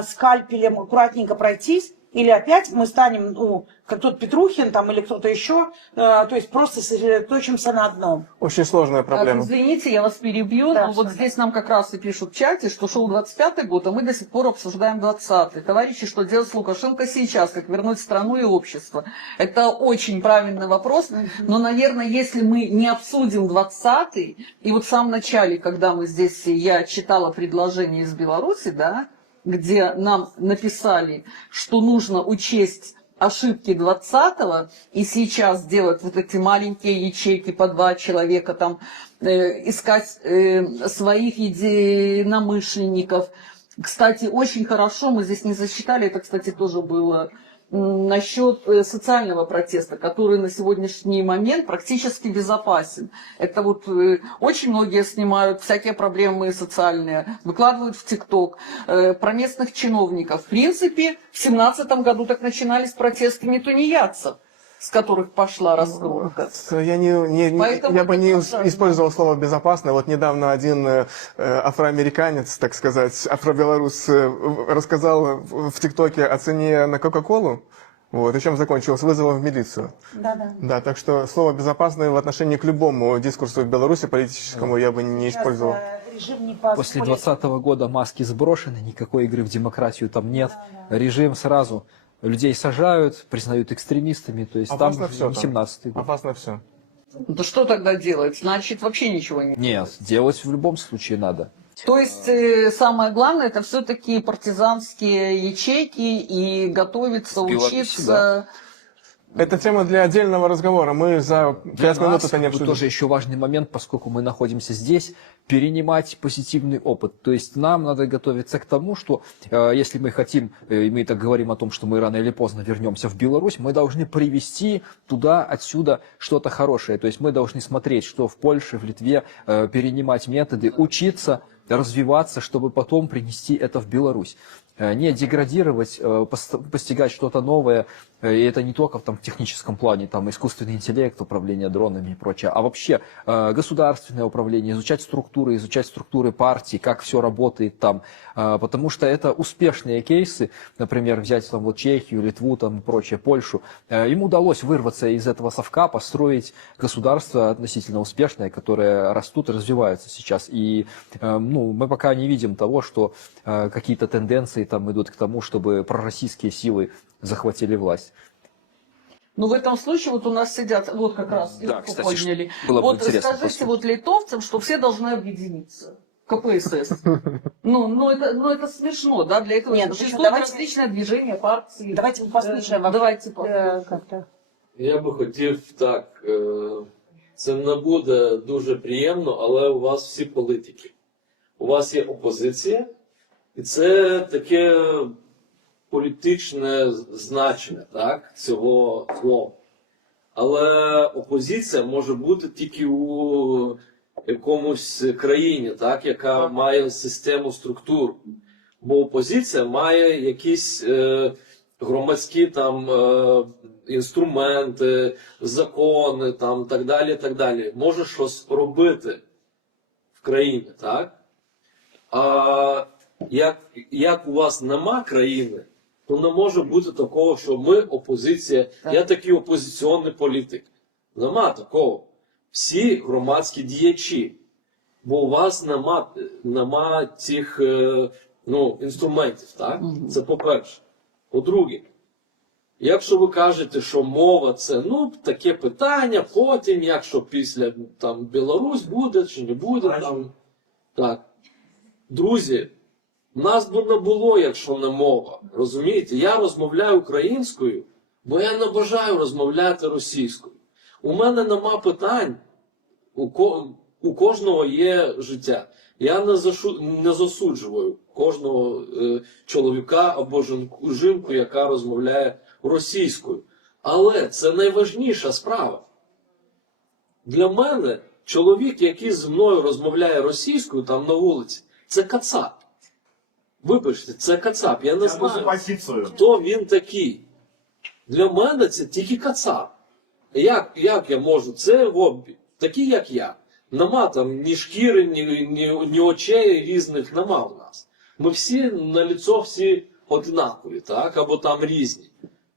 скальпелем аккуратненько пройтись, или опять мы станем, ну, как тот Петрухин там или кто-то еще, то есть просто сосредоточимся на одном. Очень сложная проблема. Извините, я вас перебью, Да, но вот здесь нам как раз и пишут в чате, что шел 25-й год, а мы до сих пор обсуждаем 20-й. Товарищи, что делать с Лукашенко сейчас, как вернуть страну и общество? Это очень правильный вопрос, но, наверное, если мы не обсудим 20-й, и вот в самом начале, когда мы здесь, я читала предложение из Беларуси, да, где нам написали, что нужно учесть ошибки 20-го и сейчас делать вот эти маленькие ячейки по 2 человека, там, искать своих единомышленников. Кстати, очень хорошо, мы здесь не засчитали, это, кстати, тоже было насчет социального протеста, который на сегодняшний момент практически безопасен. Это вот очень многие снимают всякие проблемы социальные, выкладывают в ТикТок про местных чиновников. В принципе, в 2017 году так начинались протесты тунеядцев, с которых пошла раскрутка. Я бы не использовал слово «безопасно». Вот недавно один афроамериканец, так сказать, афробелорус, рассказал в ТикТоке о цене на Кока-Колу. Вот, и чем закончилось? Вызовом в милицию. Да. Да, так что слово «безопасно» в отношении к любому дискурсу в Беларуси политическому я бы не Сейчас, использовал. режим не После позволит. 2020 года маски сброшены, никакой игры в демократию там нет. Режим сразу людей сажают, признают экстремистами, то есть Опасно там всё не там. 17-й год. Опасно все. Да что тогда делать? Значит, вообще ничего не. Нет, делать в любом случае надо. То есть самое главное это все-таки партизанские ячейки и готовиться, В Беларуси, учиться. Это тема для отдельного разговора. Мы за 5 минут это не как бы, обсудим. тоже еще важный момент, поскольку мы находимся здесь, перенимать позитивный опыт. То есть нам надо готовиться к тому, что если мы хотим, и мы так говорим о том, что мы рано или поздно вернемся в Беларусь, мы должны привести туда, отсюда что-то хорошее. То есть мы должны смотреть, что в Польше, в Литве, перенимать методы, учиться, развиваться, чтобы потом принести это в Беларусь. Не деградировать, постигать что-то новое, и это не только в техническом плане, там искусственный интеллект, управление дронами и прочее, а вообще государственное управление, изучать структуры партий, как все работает там, потому что это успешные кейсы, например, взять там вот Чехию, Литву там и прочее, Польшу, им удалось вырваться из этого совка, построить государство относительно успешное, которое растут и развиваются сейчас, и мы пока не видим того, что какие-то тенденции там идут к тому, чтобы пророссийские силы захватили власть. Ну, в этом случае вот у нас сидят, вот как раз, Да, руку кстати, подняли. было бы Вот интересно скажите послушать. вот литовцам, что все должны объединиться. КПСС. Это смешно, да? Для этого Нет, существуют давайте- различные движения, партии. Давайте мы послушаем. Давайте как-то. Я би хотів так. Це не буде дуже приємно, але у вас всі політики. У вас є опозиція, і це таке політичне значення, так, цього слова. Але опозиція може бути тільки у якомусь країні, так, яка має систему структур. Бо опозиція має якісь громадські там інструменти, закони, там так далі, так далі. Може щось робити в країні, так? А як у вас нема країни, то не може бути такого, що ми опозиція, я такий опозиційний політик. Нема такого. Всі громадські діячі. Бо у вас нема цих інструментів, так? Це по-перше. По-друге, якщо ви кажете, що мова це таке питання, потім, якщо після там Білорусь буде чи не буде, там, так. Друзі, нас би не було, якщо не мова. Розумієте? Я розмовляю українською, бо я не бажаю розмовляти російською. У мене нема питань, у кожного є життя. Я не засуджую кожного чоловіка або жінку, яка розмовляє російською. Але це найважніша справа. Для мене чоловік, який зі мною розмовляє російською там на вулиці, це кацап. Вибачте, це кацап. Я не знаю, хто він такий. Для мене це тільки кацап. Як я можу? Це хобі. Такі, як я. Нема там ні шкіри, ні очей різних, нема у нас. Ми всі на лицо всі однакові, так? Або там різні.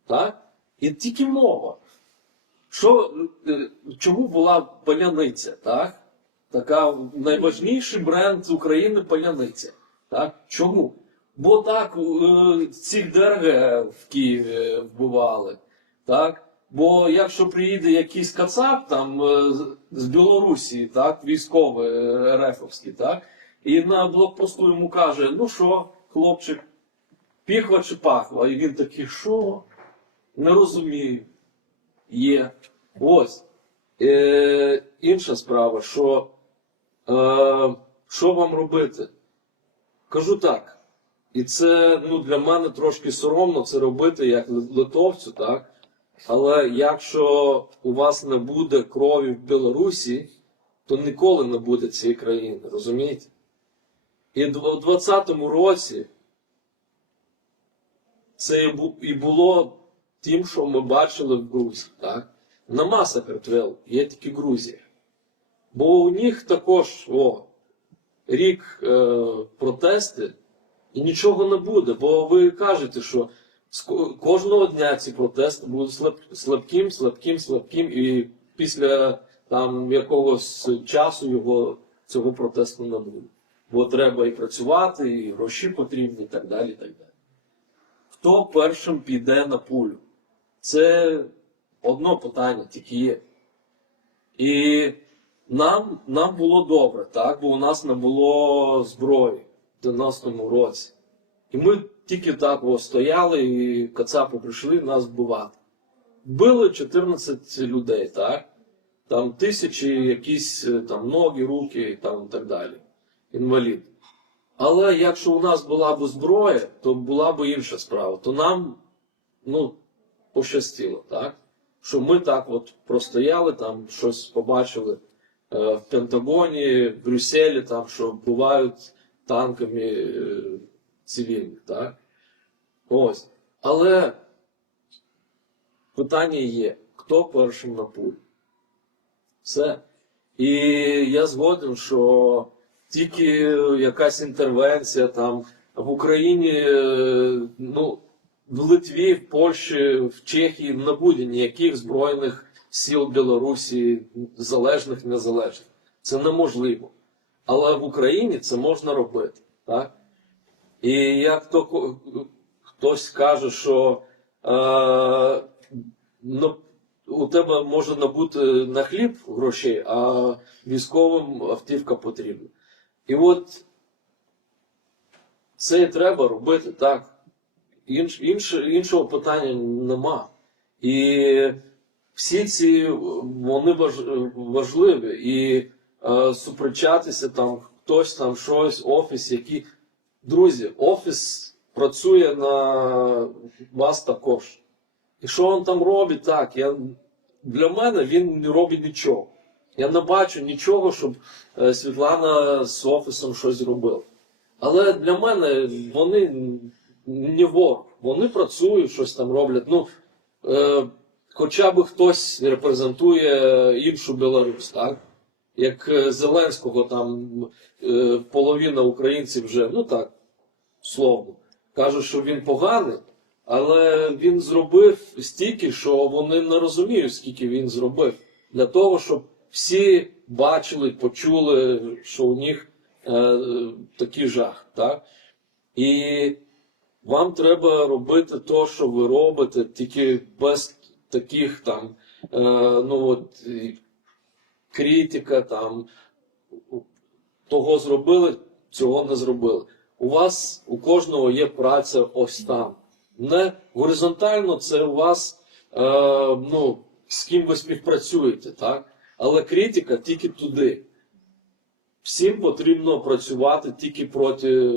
Так? І тільки мова. Чому була паляниця, так? Така найважніший бренд України паляниця. Так? Чому? Бо так цих ДРГ в Києві вбивали. Так? Бо якщо приїде якийсь кацап там з Білорусі, так, військовий РФовський, так, і на блокпосту йому каже, ну що, хлопчик, піхва чи пахва? І він такий, що? не розумію. Є. Ось. Інша справа, що вам робити? Кажу так. І це для мене трошки соромно це робити як литовцю, так? Але якщо у вас не буде крові в Білорусі, то ніколи не буде цієї країни, розумієте? І в 2020 році це і було тим, що ми бачили в Грузії, так? Нема Саакартвелу, є тільки Грузія. Бо у них також рік протести, і нічого не буде. Бо ви кажете, що кожного дня ці протести будуть слабким, і після якогось часу цього протесту не буде. Бо треба і працювати, і гроші потрібні, і так далі, і так далі. Хто першим піде на пулю? Це одне питання тільки є. І нам було добре, так? Бо у нас не було зброї в 90-му році. І ми тільки так стояли, і кацапи прийшли нас вбивати. Вбили 14 людей, так? Там 1000 якісь ноги, руки і так далі. Інвалід. Але якщо у нас була б зброя, то була б інша справа. То нам, пощастило, так? Що ми так простояли, там щось побачили в Пентагоні, в Брюсселі, там, що вбивають танками цивільних, так? Ось. Але питання є, хто першим на пулю? Все. І я згоден, що тільки якась інтервенція там в Україні, в Литві, в Польщі, в Чехії не буде ніяких збройних сил Білорусі, залежних, незалежних. Це неможливо. Але в Україні це можна робити. Так? І як хтось каже, що у тебе може не бути на хліб грошей, а військовим автівка потрібна. І це і треба робити, так. Іншого питання нема. І всі ці, вони важливі. І суперечатися там, хтось там щось, офіс, які... Друзі, офіс працює на вас також. І що він там робить, так, для мене він не робить нічого. Я не бачу нічого, щоб Світлана з офісом щось робила. Але для мене вони не ворог. Вони працюють, щось там роблять. Хоча б хтось репрезентує іншу Білорусь, так? Як Зеленського, там половина українців вже, словно, кажуть, що він поганий, але він зробив стільки, що вони не розуміють, скільки він зробив. Для того, щоб всі бачили, почули, що у них такий жах, так? І вам треба робити те, що ви робите, тільки без таких там, критика, там, того зробили, цього не зробили. У кожного є праця ось там. Не горизонтально це у вас, з ким ви співпрацюєте, так? Але критика тільки туди. Всім потрібно працювати тільки проти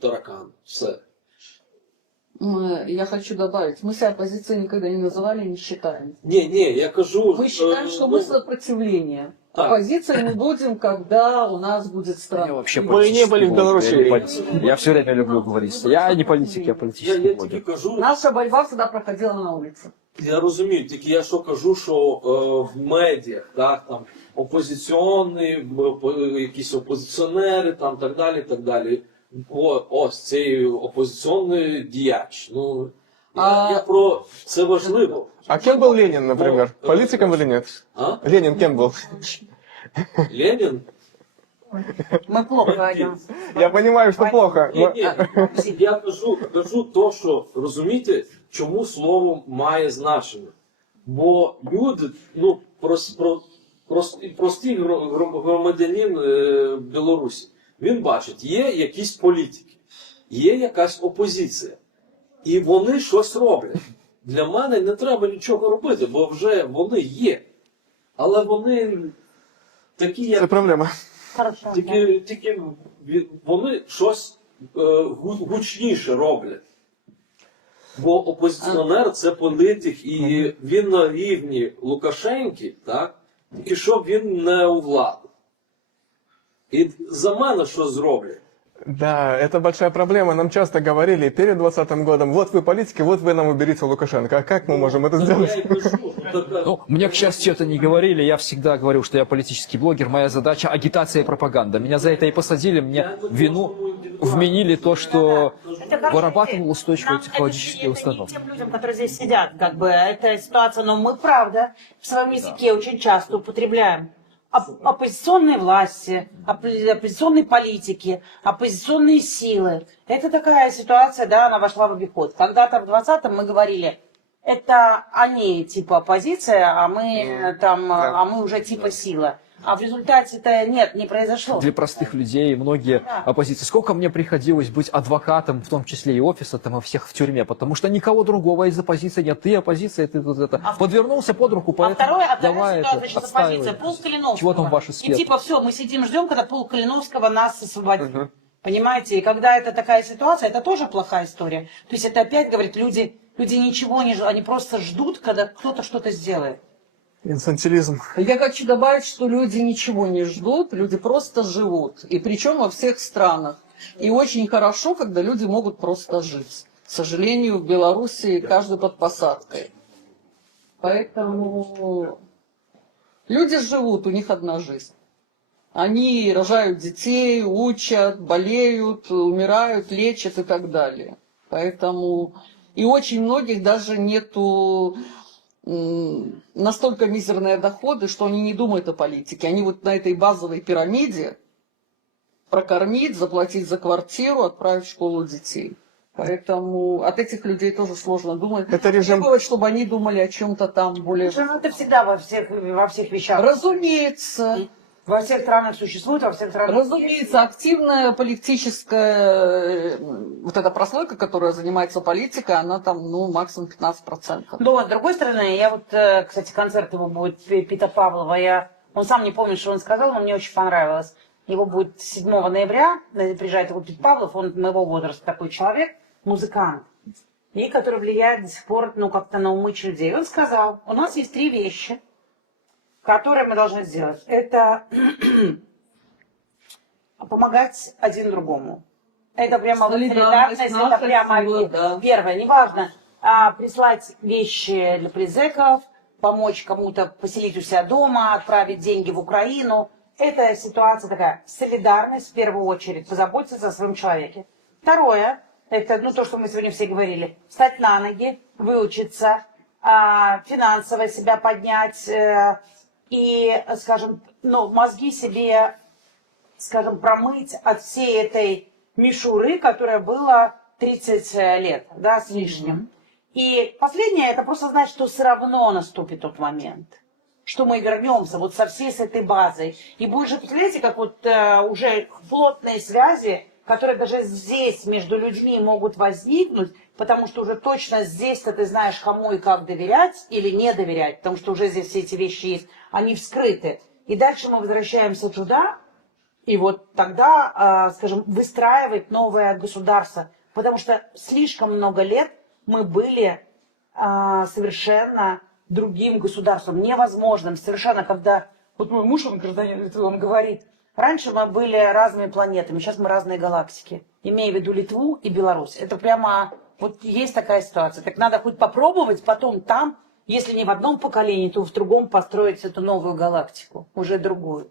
таракана. Все. Я хочу добавить, мы себя оппозицией никогда не называли, не считаем. Не, я кажу... Мы считаем, что мы сопротивление. Так. Оппозицией мы будем, когда у нас будет страна. Вообще Вы не были в Беларуси. Я все время люблю говорить. Я не политик, я политический Я блогер. тільки кажу... Наша борьба всегда проходила на улице. Я розумію, тільки я що кажу, що в медіях, так, там, опозиційні, якісь опозиціонери, там, так далі. Ось цей опозиційний діяч. Я про це важливо. А кем был Ленин, например? Политиком или нет? А? Ленин кем был? Ленін? Мы плохо говорим. Я понимаю, что плохо. но- Я кажу то, що, розумієте, чому слово має значення. Бо люди, простий громадянин Білорусі, він бачить, є якісь політики, є якась опозиція, і вони щось роблять. для мене не треба нічого робити, бо вже вони є. Але вони такі, Это як проблема. Хорошо. тільки вони щось гучніше роблять. Бо опозиціонер це політик, і він на рівні Лукашенки, так? Тільки щоб він не у владу. І за мене що зроблять? Да, это большая проблема. Нам часто говорили перед 2020 годом, вот вы политики, вот вы нам уберите Лукашенко. А как мы можем это Я сделать? і пишу, що така- Ну, мне, к счастью, это не говорили. Я всегда говорил, что я политический блогер. Моя задача — агитация и пропаганда. Меня за это и посадили. Мне вину вменили то, что Это хорошая вырабатывал идея. устойчивые Нам технологические это установки. не тем людям, которые здесь сидят, как бы, эта ситуация, но мы, правда, в своем языке очень часто употребляем оппозиционные власти, оппозиционные политики, оппозиционные силы. Это такая ситуация, да, она вошла в обиход. Когда-то в 20-м мы говорили, это они типа оппозиция, а мы там, а мы уже типа сила. А в результате это нет, не произошло. Для простых людей, многие Да. оппозиции. Сколько мне приходилось быть адвокатом, в том числе и офиса, там, и всех в тюрьме, потому что никого другого из оппозиции нет. Ты оппозиция, ты тут это. Подвернулся под руку, А поэтому вторая давай ситуация, это, сейчас отстаивай. оппозиция, Пол Калиновского. Чего там ваши И светлые? типа все, мы сидим, ждем, когда Пол Калиновского нас освободит. Понимаете? И когда это такая ситуация, это тоже плохая история. То есть это опять, говорит, люди ничего не ждут, они просто ждут, когда кто-то что-то сделает. Инфантилизм. Я хочу добавить, что люди ничего не ждут, люди просто живут. И причем во всех странах. И очень хорошо, когда люди могут просто жить. К сожалению, в Беларуси каждый под посадкой. Поэтому люди живут, у них одна жизнь. Они рожают детей, учат, болеют, умирают, лечат и так далее. Поэтому и очень многих даже нету настолько мизерные доходы, что они не думают о политике. Они вот на этой базовой пирамиде прокормить, заплатить за квартиру, отправить в школу детей. Поэтому от этих людей тоже сложно думать. Это режим- Требовать, чтобы они думали о чем-то там более... Это всегда во всех вещах. Разумеется. Во всех странах существует, во всех странах Разумеется, активная политическая вот эта прослойка, которая занимается политикой, она там, ну, максимум 15%. Но, с другой стороны, я вот, кстати, концерт его будет Пита Павлова, он сам не помнит, что он сказал, но мне очень понравилось. Его будет 7 ноября, приезжает его Пит Павлов, он моего возраста такой человек, музыкант, и который влияет до сих пор, ну, как-то на умы людей. Он сказал, у нас есть 3 вещи, которые мы должны сделать. Это помогать один другому. Это прямо солидарность, это наша прямо сила, да. первое, неважно, прислать вещи для призеков, помочь кому-то поселить у себя дома, отправить деньги в Украину. Это ситуация такая, солидарность в первую очередь, позаботиться о своем человеке. Второе, это ну, то, что мы сегодня все говорили, встать на ноги, выучиться, финансово себя поднять и, скажем, ну, мозги себе, скажем, промыть от всей этой мишуры, которая была 30 лет, да, с лишним. И последнее, это просто знать, что все равно наступит тот момент, что мы вернемся вот со всей с этой базой. И больше, представляете, как вот уже плотные связи, которые даже здесь между людьми могут возникнуть, потому что уже точно здесь-то ты знаешь, кому и как доверять или не доверять, потому что уже здесь все эти вещи есть, они вскрыты. И дальше мы возвращаемся туда, и вот тогда, скажем, выстраивать новое государство, потому что слишком много лет мы были совершенно другим государством, невозможным, совершенно, когда, вот мой муж, он гражданин, он говорит, раньше мы были разными планетами, сейчас мы разные галактики, имея в виду Литву и Беларусь. Это прямо, вот есть такая ситуация. Так надо хоть попробовать потом там, если не в одном поколении, то в другом построить эту новую галактику, уже другую.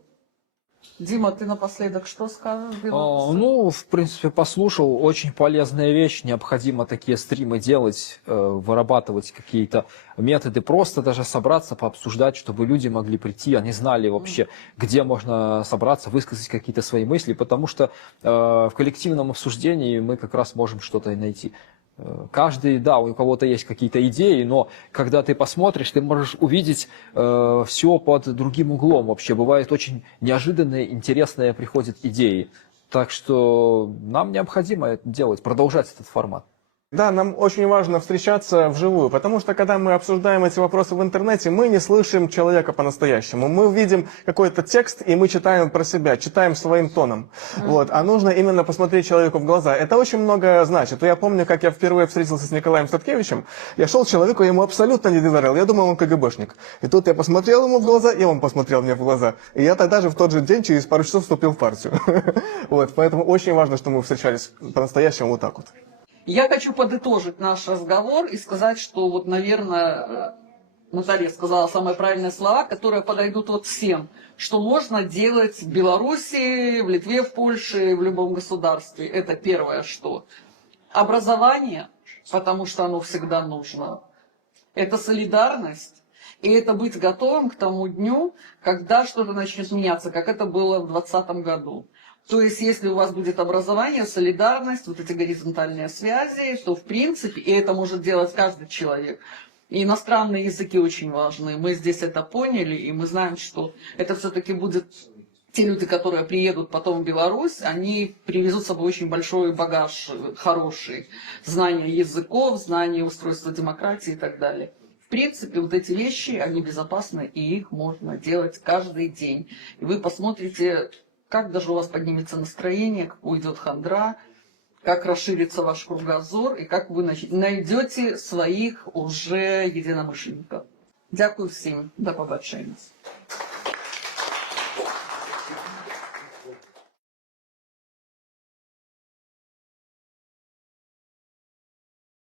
Дима, ты напоследок что скажешь? Ну, в принципе, послушал. Очень полезная вещь. Необходимо такие стримы делать, вырабатывать какие-то методы. Просто даже собраться, пообсуждать, чтобы люди могли прийти. Они знали вообще, где можно собраться, высказать какие-то свои мысли. Потому что в коллективном обсуждении мы как раз можем что-то найти. Каждый, да, у кого-то есть какие-то идеи, но когда ты посмотришь, ты можешь увидеть все под другим углом. Вообще бывают очень неожиданные, интересные приходят идеи. Так что нам необходимо это делать, продолжать этот формат. Да, нам очень важно встречаться вживую, потому что когда мы обсуждаем эти вопросы в интернете, мы не слышим человека по-настоящему. Мы видим какой-то текст, и мы читаем про себя, читаем своим тоном. Вот. А нужно именно посмотреть человеку в глаза. Это очень много значит. Я помню, как я впервые встретился с Николаем Статкевичем. Я шел к человеку, я ему абсолютно не доверял. Я думал, он КГБшник. И тут я посмотрел ему в глаза, и он посмотрел мне в глаза. И я тогда же в тот же день, через пару часов, вступил в партию. Вот. Поэтому очень важно, что мы встречались по-настоящему вот так вот. Я хочу подытожить наш разговор и сказать, что вот, наверное, Наталья сказала самые правильные слова, которые подойдут вот всем, что можно делать в Беларуси, в Литве, в Польше, в любом государстве. Это первое, что. Образование, потому что оно всегда нужно. Это солидарность. И это быть готовым к тому дню, когда что-то начнет меняться, как это было в 2020 году. То есть, если у вас будет образование, солидарность, вот эти горизонтальные связи, то в принципе, и это может делать каждый человек. И иностранные языки очень важны. Мы здесь это поняли, и мы знаем, что это все-таки будет те люди, которые приедут потом в Беларусь, они привезут с собой очень большой багаж, хороший, знания языков, знания устройства демократии и так далее. В принципе, вот эти вещи, они безопасны, и их можно делать каждый день. И вы посмотрите, как даже у вас поднимется настроение, как уйдет хандра, как расширится ваш кругозор, и как вы найдете своих уже единомышленников. Дякую всем. До побачення.